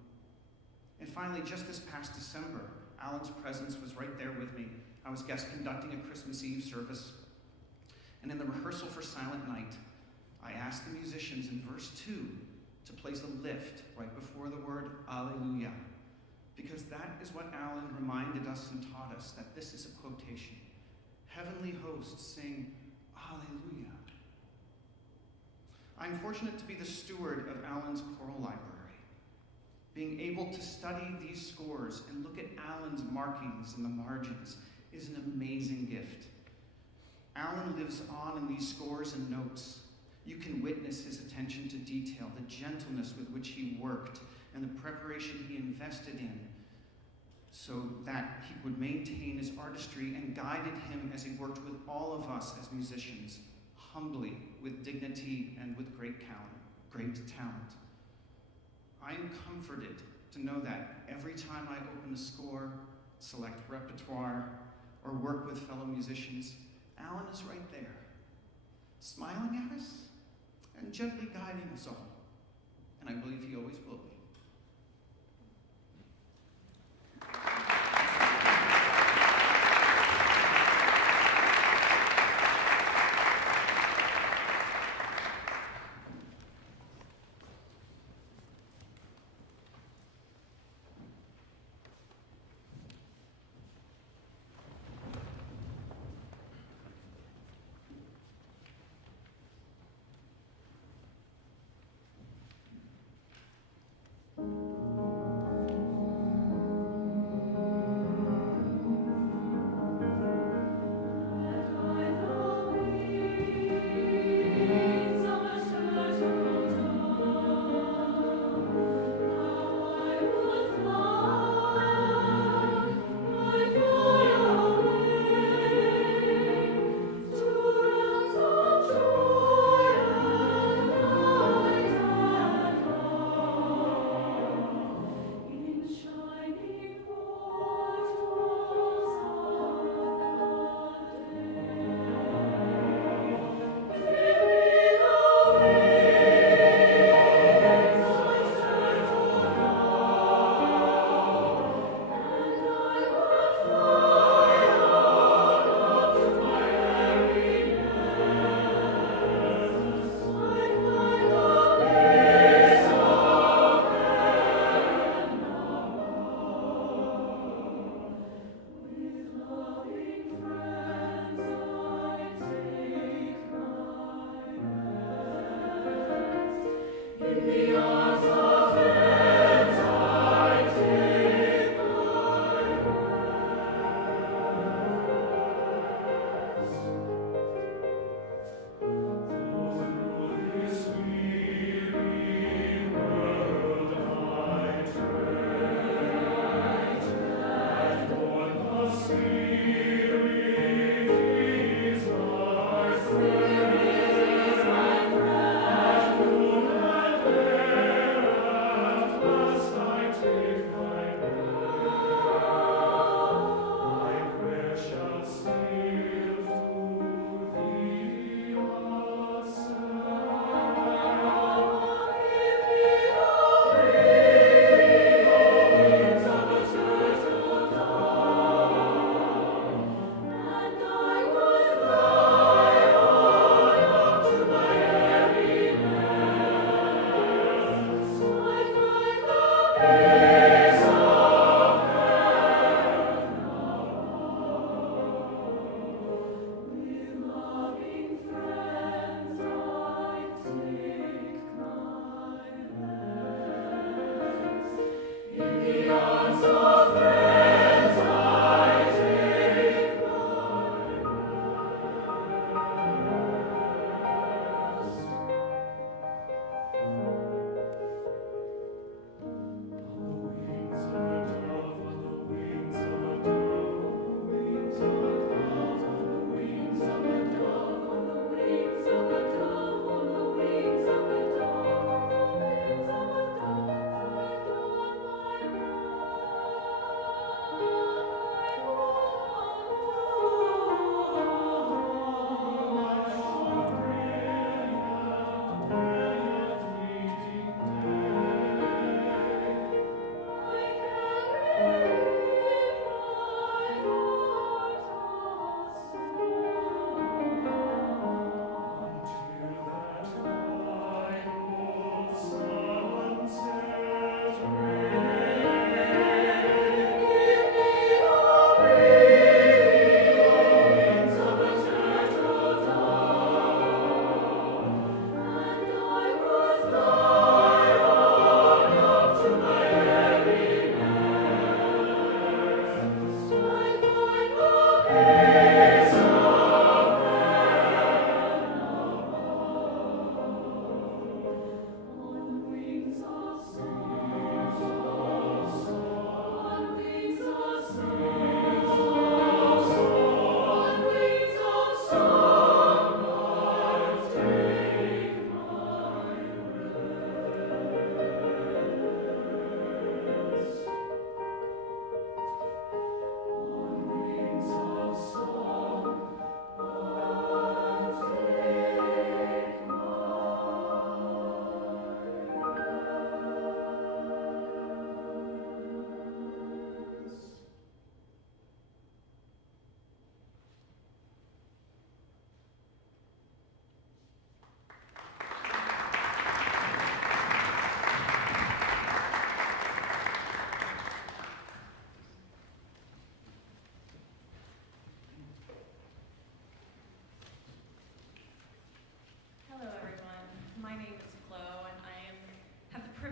And finally, just this past December, Alan's presence was right there with me. I was guest conducting a Christmas Eve service, and in the rehearsal for Silent Night, I asked the musicians in verse 2 to place a lift right before the word Alleluia, because that is what Alan reminded us and taught us, that this is a quotation. Heavenly hosts sing Alleluia. I'm fortunate to be the steward of Alan's choral library. Being able to study these scores and look at Alan's markings in the margins is an amazing gift. Alan lives on in these scores and notes. You can witness his attention to detail, the gentleness with which he worked, and the preparation he invested in so that he would maintain his artistry, and guided him as he worked with all of us as musicians, humbly, with dignity, and with great talent. I am comforted to know that every time I open a score, select repertoire, or work with fellow musicians, Alan is right there, smiling at us and gently guiding us all. And I believe he always will be.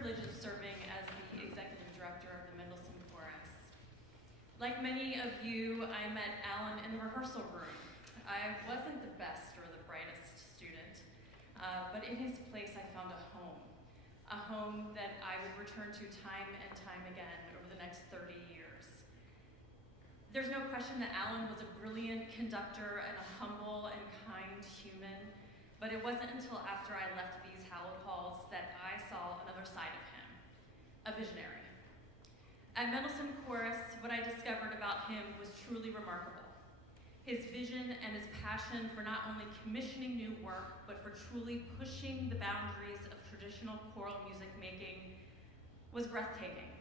privilege of serving as the executive director of the Mendelssohn Chorus. Like many of you, I met Alan in the rehearsal room. I wasn't the best or the brightest student, but in his place I found a home that I would return to time and time again over the next 30 years. There's no question that Alan was a brilliant conductor and a humble and kind human, but it wasn't until after I left these hallowed halls that I saw another side of him, a visionary. At Mendelssohn Chorus, what I discovered about him was truly remarkable. His vision and his passion for not only commissioning new work, but for truly pushing the boundaries of traditional choral music making was breathtaking.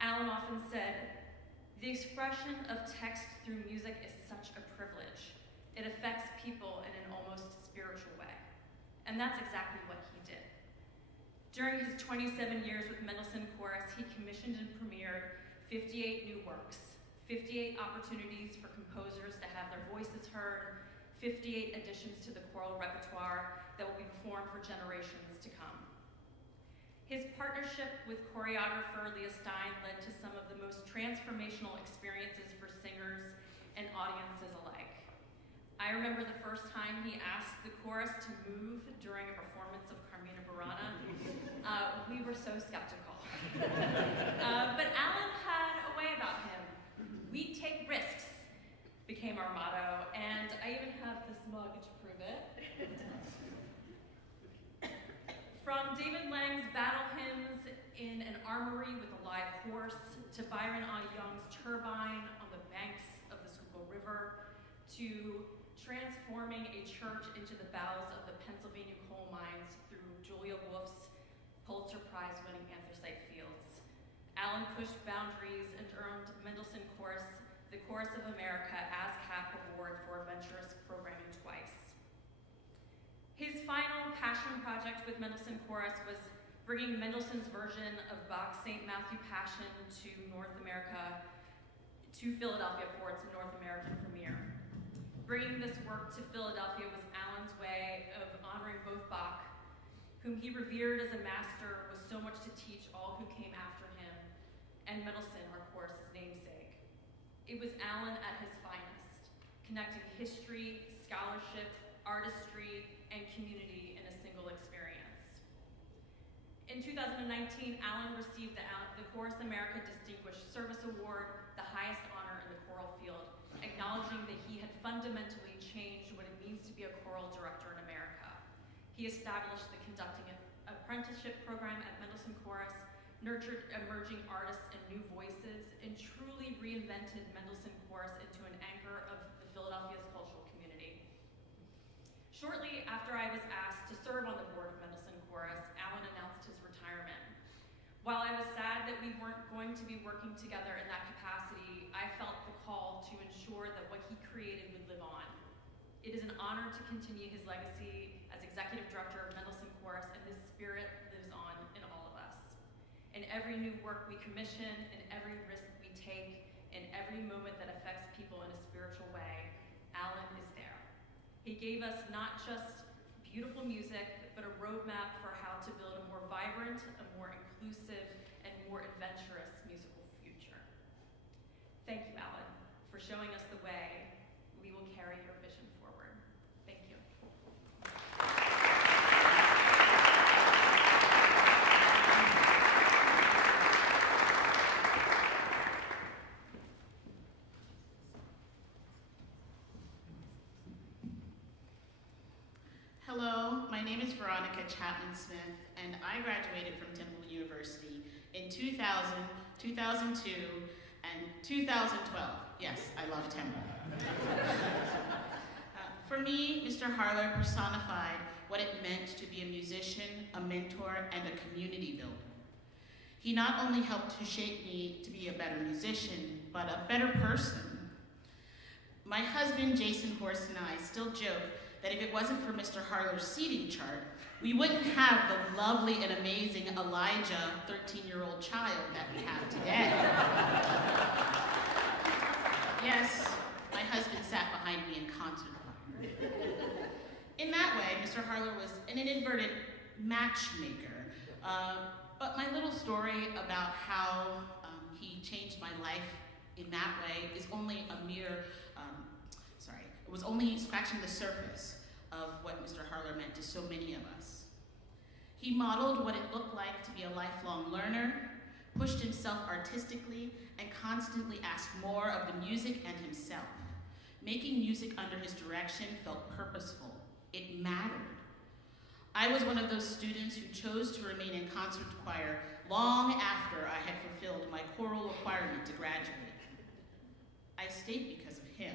Alan often said, "The expression of text through music is such a privilege. It affects people in an almost spiritual way." And that's exactly what he did. During his 27 years with Mendelssohn Chorus, he commissioned and premiered 58 new works, 58 opportunities for composers to have their voices heard, 58 additions to the choral repertoire that will be performed for generations to come. His partnership with choreographer Leah Stein led to some of the most transformational experiences for singers and audiences alike. I remember the first time he asked the chorus to move during a performance of Carmina Burana. We were so skeptical. But Alan had a way about him. "We take risks" became our motto, and I even have this mug to prove it. From David Lang's battle hymns in an armory with a live horse, to Byron A. Young's turbine on the banks of the Schuylkill River, to transforming a church into the bowels of the Pennsylvania coal mines through Julia Wolf's Pulitzer Prize-winning anthracite fields. Alan pushed boundaries and earned Mendelssohn Chorus the Chorus of America ASCAP Award for Adventurous Programming twice. His final passion project with Mendelssohn Chorus was bringing Mendelssohn's version of Bach's St. Matthew Passion to Philadelphia for its North American premiere. Bringing this work to Philadelphia was Alan's way of honoring both Bach, whom he revered as a master with so much to teach all who came after him, and Mendelssohn, our chorus's namesake. It was Alan at his finest, connecting history, scholarship, artistry, and community in a single experience. In 2019, Alan received the Chorus America Distinguished Service Award, the highest honor in the choral field, acknowledging that he had fundamentally changed what it means to be a choral director in America. He established the conducting apprenticeship program at Mendelssohn Chorus, nurtured emerging artists and new voices, and truly reinvented Mendelssohn Chorus into an anchor of the Philadelphia's cultural community. Shortly after I was asked to serve on the board of Mendelssohn Chorus, Alan announced his retirement. While I was sad that we weren't going to be working together in that capacity, I felt the call to ensure that what he created would live on. It is an honor to continue his legacy as executive director of Mendelssohn Chorus, and this spirit lives on in all of us. In every new work we commission, in every risk we take, in every moment that affects people in a spiritual way, Alan is there. He gave us not just beautiful music, but a roadmap for how to build a more vibrant, a more inclusive, and more adventurous musical future. Thank you, Alan, for showing us the way. We will carry your vision forward. Thank you. Hello, my name is Veronica Chapman-Smith, and I graduated from Temple University in 2000, 2002, and 2012. Yes, I love Temple. For me, Mr. Harler personified what it meant to be a musician, a mentor, and a community builder. He not only helped to shape me to be a better musician, but a better person. My husband, Jason Horst, and I still joke that if it wasn't for Mr. Harler's seating chart, we wouldn't have the lovely and amazing Elijah 13-year-old child that we have today. Yes, my husband sat behind me in concert choir. In that way, Mr. Harler was an inadvertent matchmaker. But my little story about how he changed my life in that way is only a mere, it was only scratching the surface of what Mr. Harler meant to so many of us. He modeled what it looked like to be a lifelong learner, pushed himself artistically, and constantly asked more of the music and himself. Making music under his direction felt purposeful. It mattered. I was one of those students who chose to remain in concert choir long after I had fulfilled my choral requirement to graduate. I stayed because of him.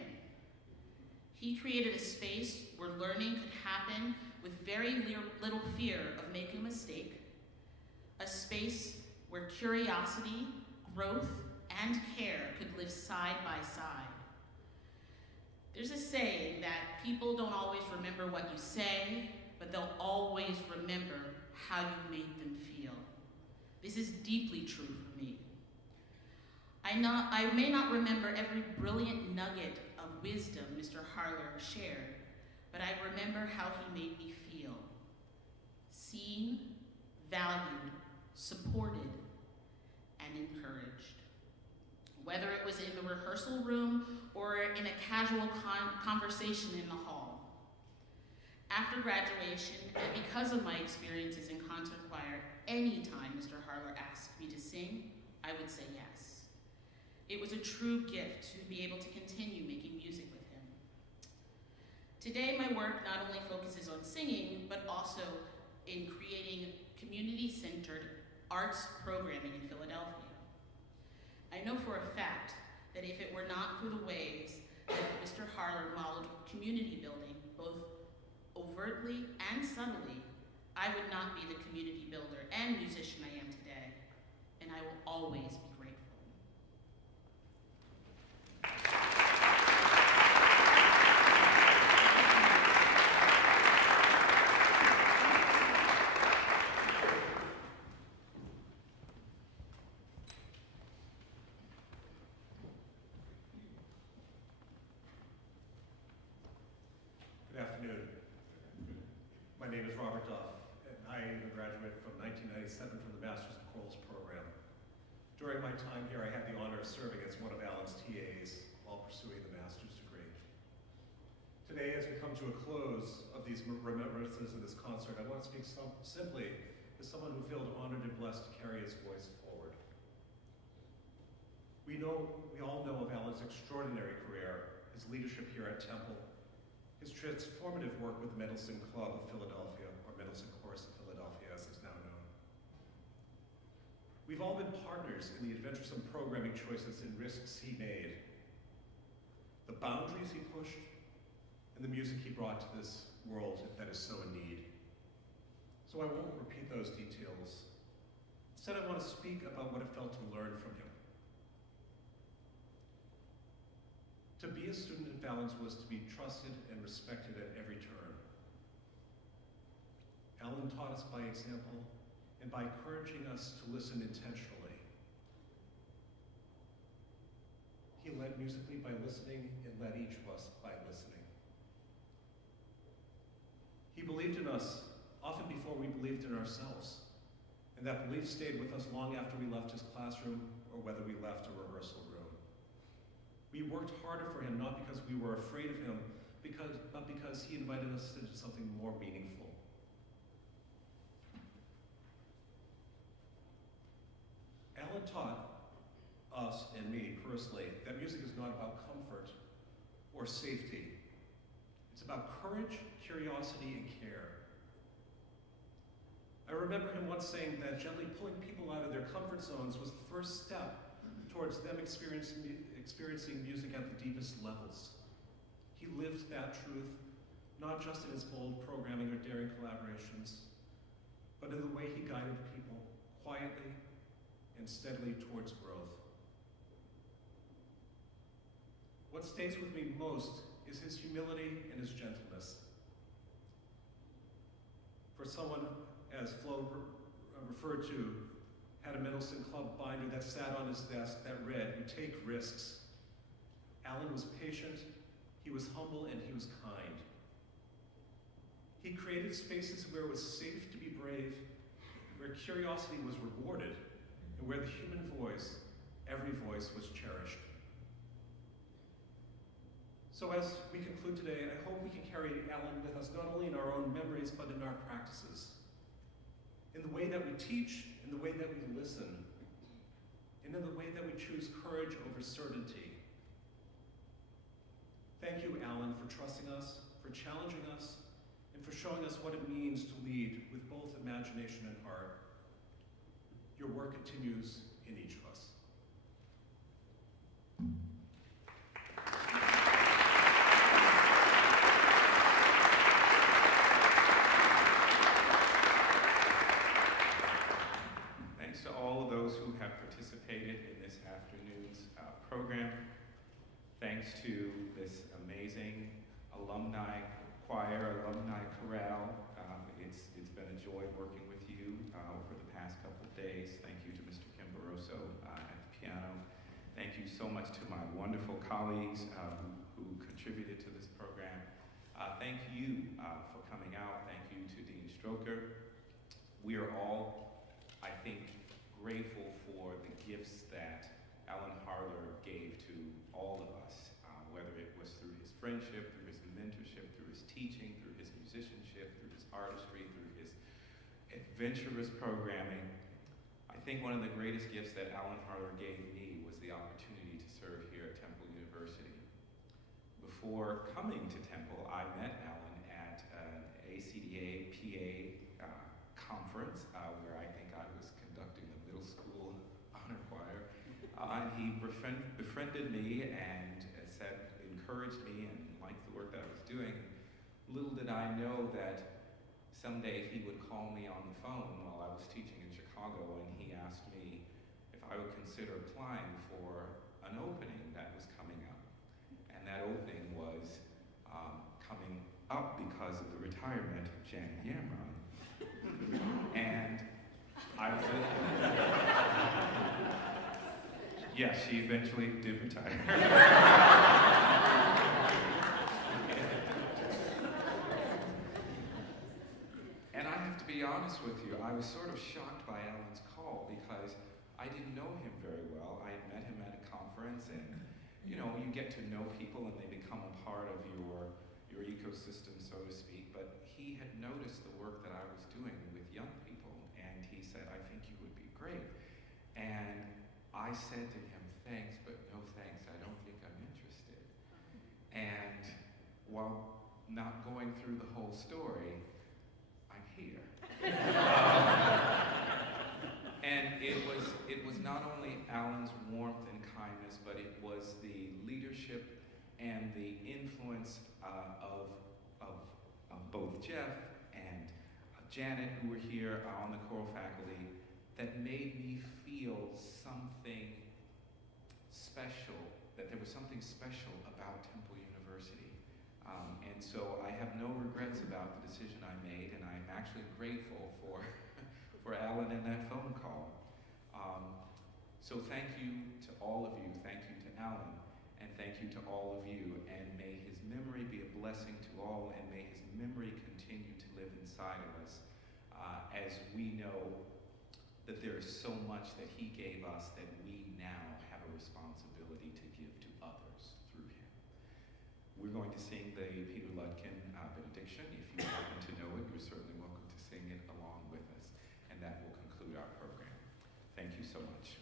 He created a space where learning could happen with very little fear of making a mistake, a space where curiosity, growth, and care could live side by side. There's a saying that people don't always remember what you say, but they'll always remember how you made them feel. This is deeply true for me. I may not remember every brilliant nugget of wisdom Mr. Harler shared, but I remember how he made me feel. Seen, valued, supported, and encouraged. Whether it was in the rehearsal room or in a casual conversation in the hall. After graduation, and because of my experiences in concert choir, anytime Mr. Harler asked me to sing, I would say yes. It was a true gift to be able to continue making music with him. Today, my work not only focuses on singing, but also in creating community-centered arts programming in Philadelphia. I know for a fact that if it were not for the ways that Mr. Harler modeled community building, both overtly and subtly, I would not be the community builder and musician I am today, and I will always be grateful. Good afternoon. My name is Robert Duff, and I am a graduate from 1997 from the Masters of Chorals program. During my time here, I had the honor of serving as one of Alan's TAs while pursuing the master's degree. Today, as we come to a close of these remembrances of this concert, I want to speak simply as someone who felt honored and blessed to carry his voice forward. We all know of Alan's extraordinary career, his leadership here at Temple, his transformative work with the Mendelssohn Club of Philadelphia, or Mendelssohn Chorus of Philadelphia as it's now known. We've all been partners in the adventuresome programming choices and risks he made, the boundaries he pushed, and the music he brought to this world that is so in need. So I won't repeat those details. Instead, I want to speak about what it felt to learn from him. To be a student at Fallon's was to be trusted and respected at every turn. Alan taught us by example and by encouraging us to listen intentionally. He led musically by listening and led each of us by listening. He believed in us often before we believed in ourselves, and that belief stayed with us long after we left his classroom or whether we left a rehearsal room. We worked harder for him, not because we were afraid of him, but because he invited us into something more meaningful. Alan taught us and me personally that music is not about comfort or safety. It's about courage, curiosity, and care. I remember him once saying that gently pulling people out of their comfort zones was the first step towards them experiencing music at the deepest levels. He lived that truth, not just in his bold programming or daring collaborations, but in the way he guided people quietly and steadily towards growth. What stays with me most is his humility and his gentleness. For someone, as Flo referred to, had a Mendelssohn Club binder that sat on his desk that read, "You take risks." Alan was patient, he was humble, and he was kind. He created spaces where it was safe to be brave where curiosity was rewarded, and where the human voice, every voice, was cherished. So as we conclude today, I hope we can carry Alan with us, not only in our own memories, but in our practices. In the way that we teach, in the way that we listen, and in the way that we choose courage over certainty. Thank you, Alan, for trusting us, for challenging us, and for showing us what it means to lead with both imagination and heart. Your work continues in each of us. Thanks to all of those who have participated in this afternoon's program. Thanks to this amazing alumni choir, alumni chorale. It's been a joy working with you over the past couple of days. Thank you to Mr. Kimbaroso at the piano. Thank you so much to my wonderful colleagues who contributed to this program. Thank you for coming out. Thank you to Dean Stroker. We are all, I think, grateful for the gifts that Alan Harler gave to all of us, whether it was through his friendship, through his mentorship, through his teaching, through his musicianship, through his artistry, through his adventurous programming. I think one of the greatest gifts that Alan Harler gave me was the opportunity to serve here at Temple University. Before coming to Temple, I met Alan at an ACDA PA conference where I think I was conducting the middle school honor choir. And he befriended me and encouraged me and liked the work that I was doing. Little did I know that someday he would call me on the phone while I was teaching in Chicago, and he asked me if I would consider applying for an opening that was coming up. And that opening was coming up because of the retirement of Janet Yamron. And I was yes, she eventually did retire. And I have to be honest with you, I was sort of shocked by Alan's call because I didn't know him very well. I had met him at a conference, and you get to know people and they become a part of your ecosystem, so to speak. But he had noticed the work that I was doing with young people, and he said, I think you would be great. And I said to him, thanks, but no thanks, I don't think I'm interested. And while not going through the whole story, I'm here. And it was not only Alan's warmth and kindness, but it was the leadership and the influence of both Jeff and Janet, who were here on the choral faculty, that made me feel something special, that there was something special about Temple University. And so I have no regrets about the decision I made, and I'm actually grateful for Alan and that phone call. So thank you to all of you, thank you to Alan, and thank you to all of you, and may his memory be a blessing to all, and may his memory continue to live inside of us as we know that there is so much that he gave us that we now have a responsibility to give to others through him. We're going to sing the Peter Lutkin benediction. If you happen to know it, you're certainly welcome to sing it along with us, and that will conclude our program. Thank you so much.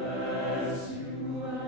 Bless you.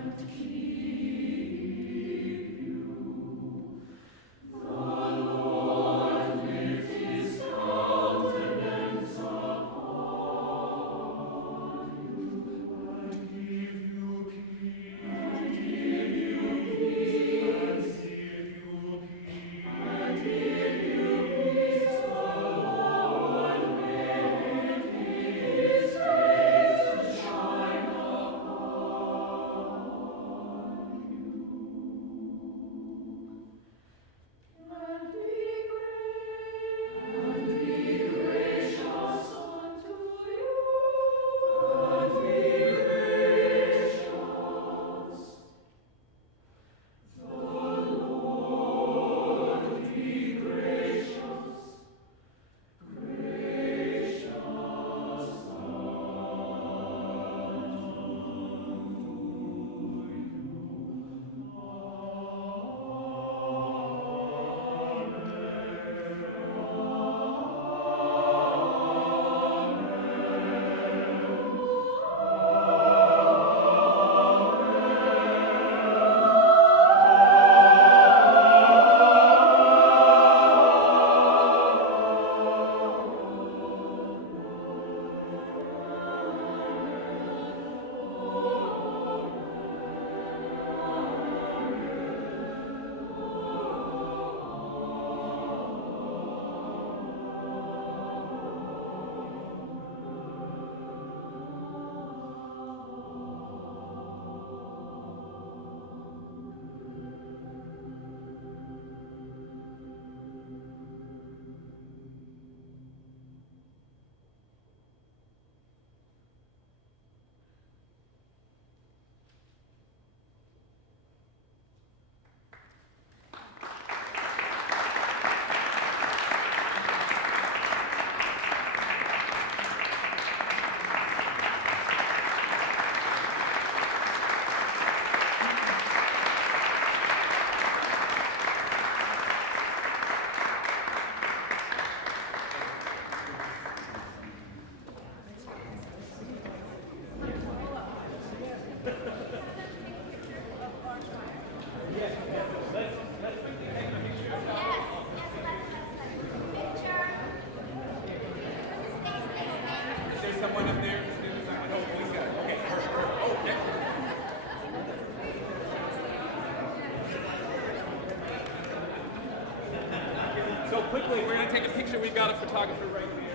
So quickly, we're going to take a picture. We've got a photographer right here.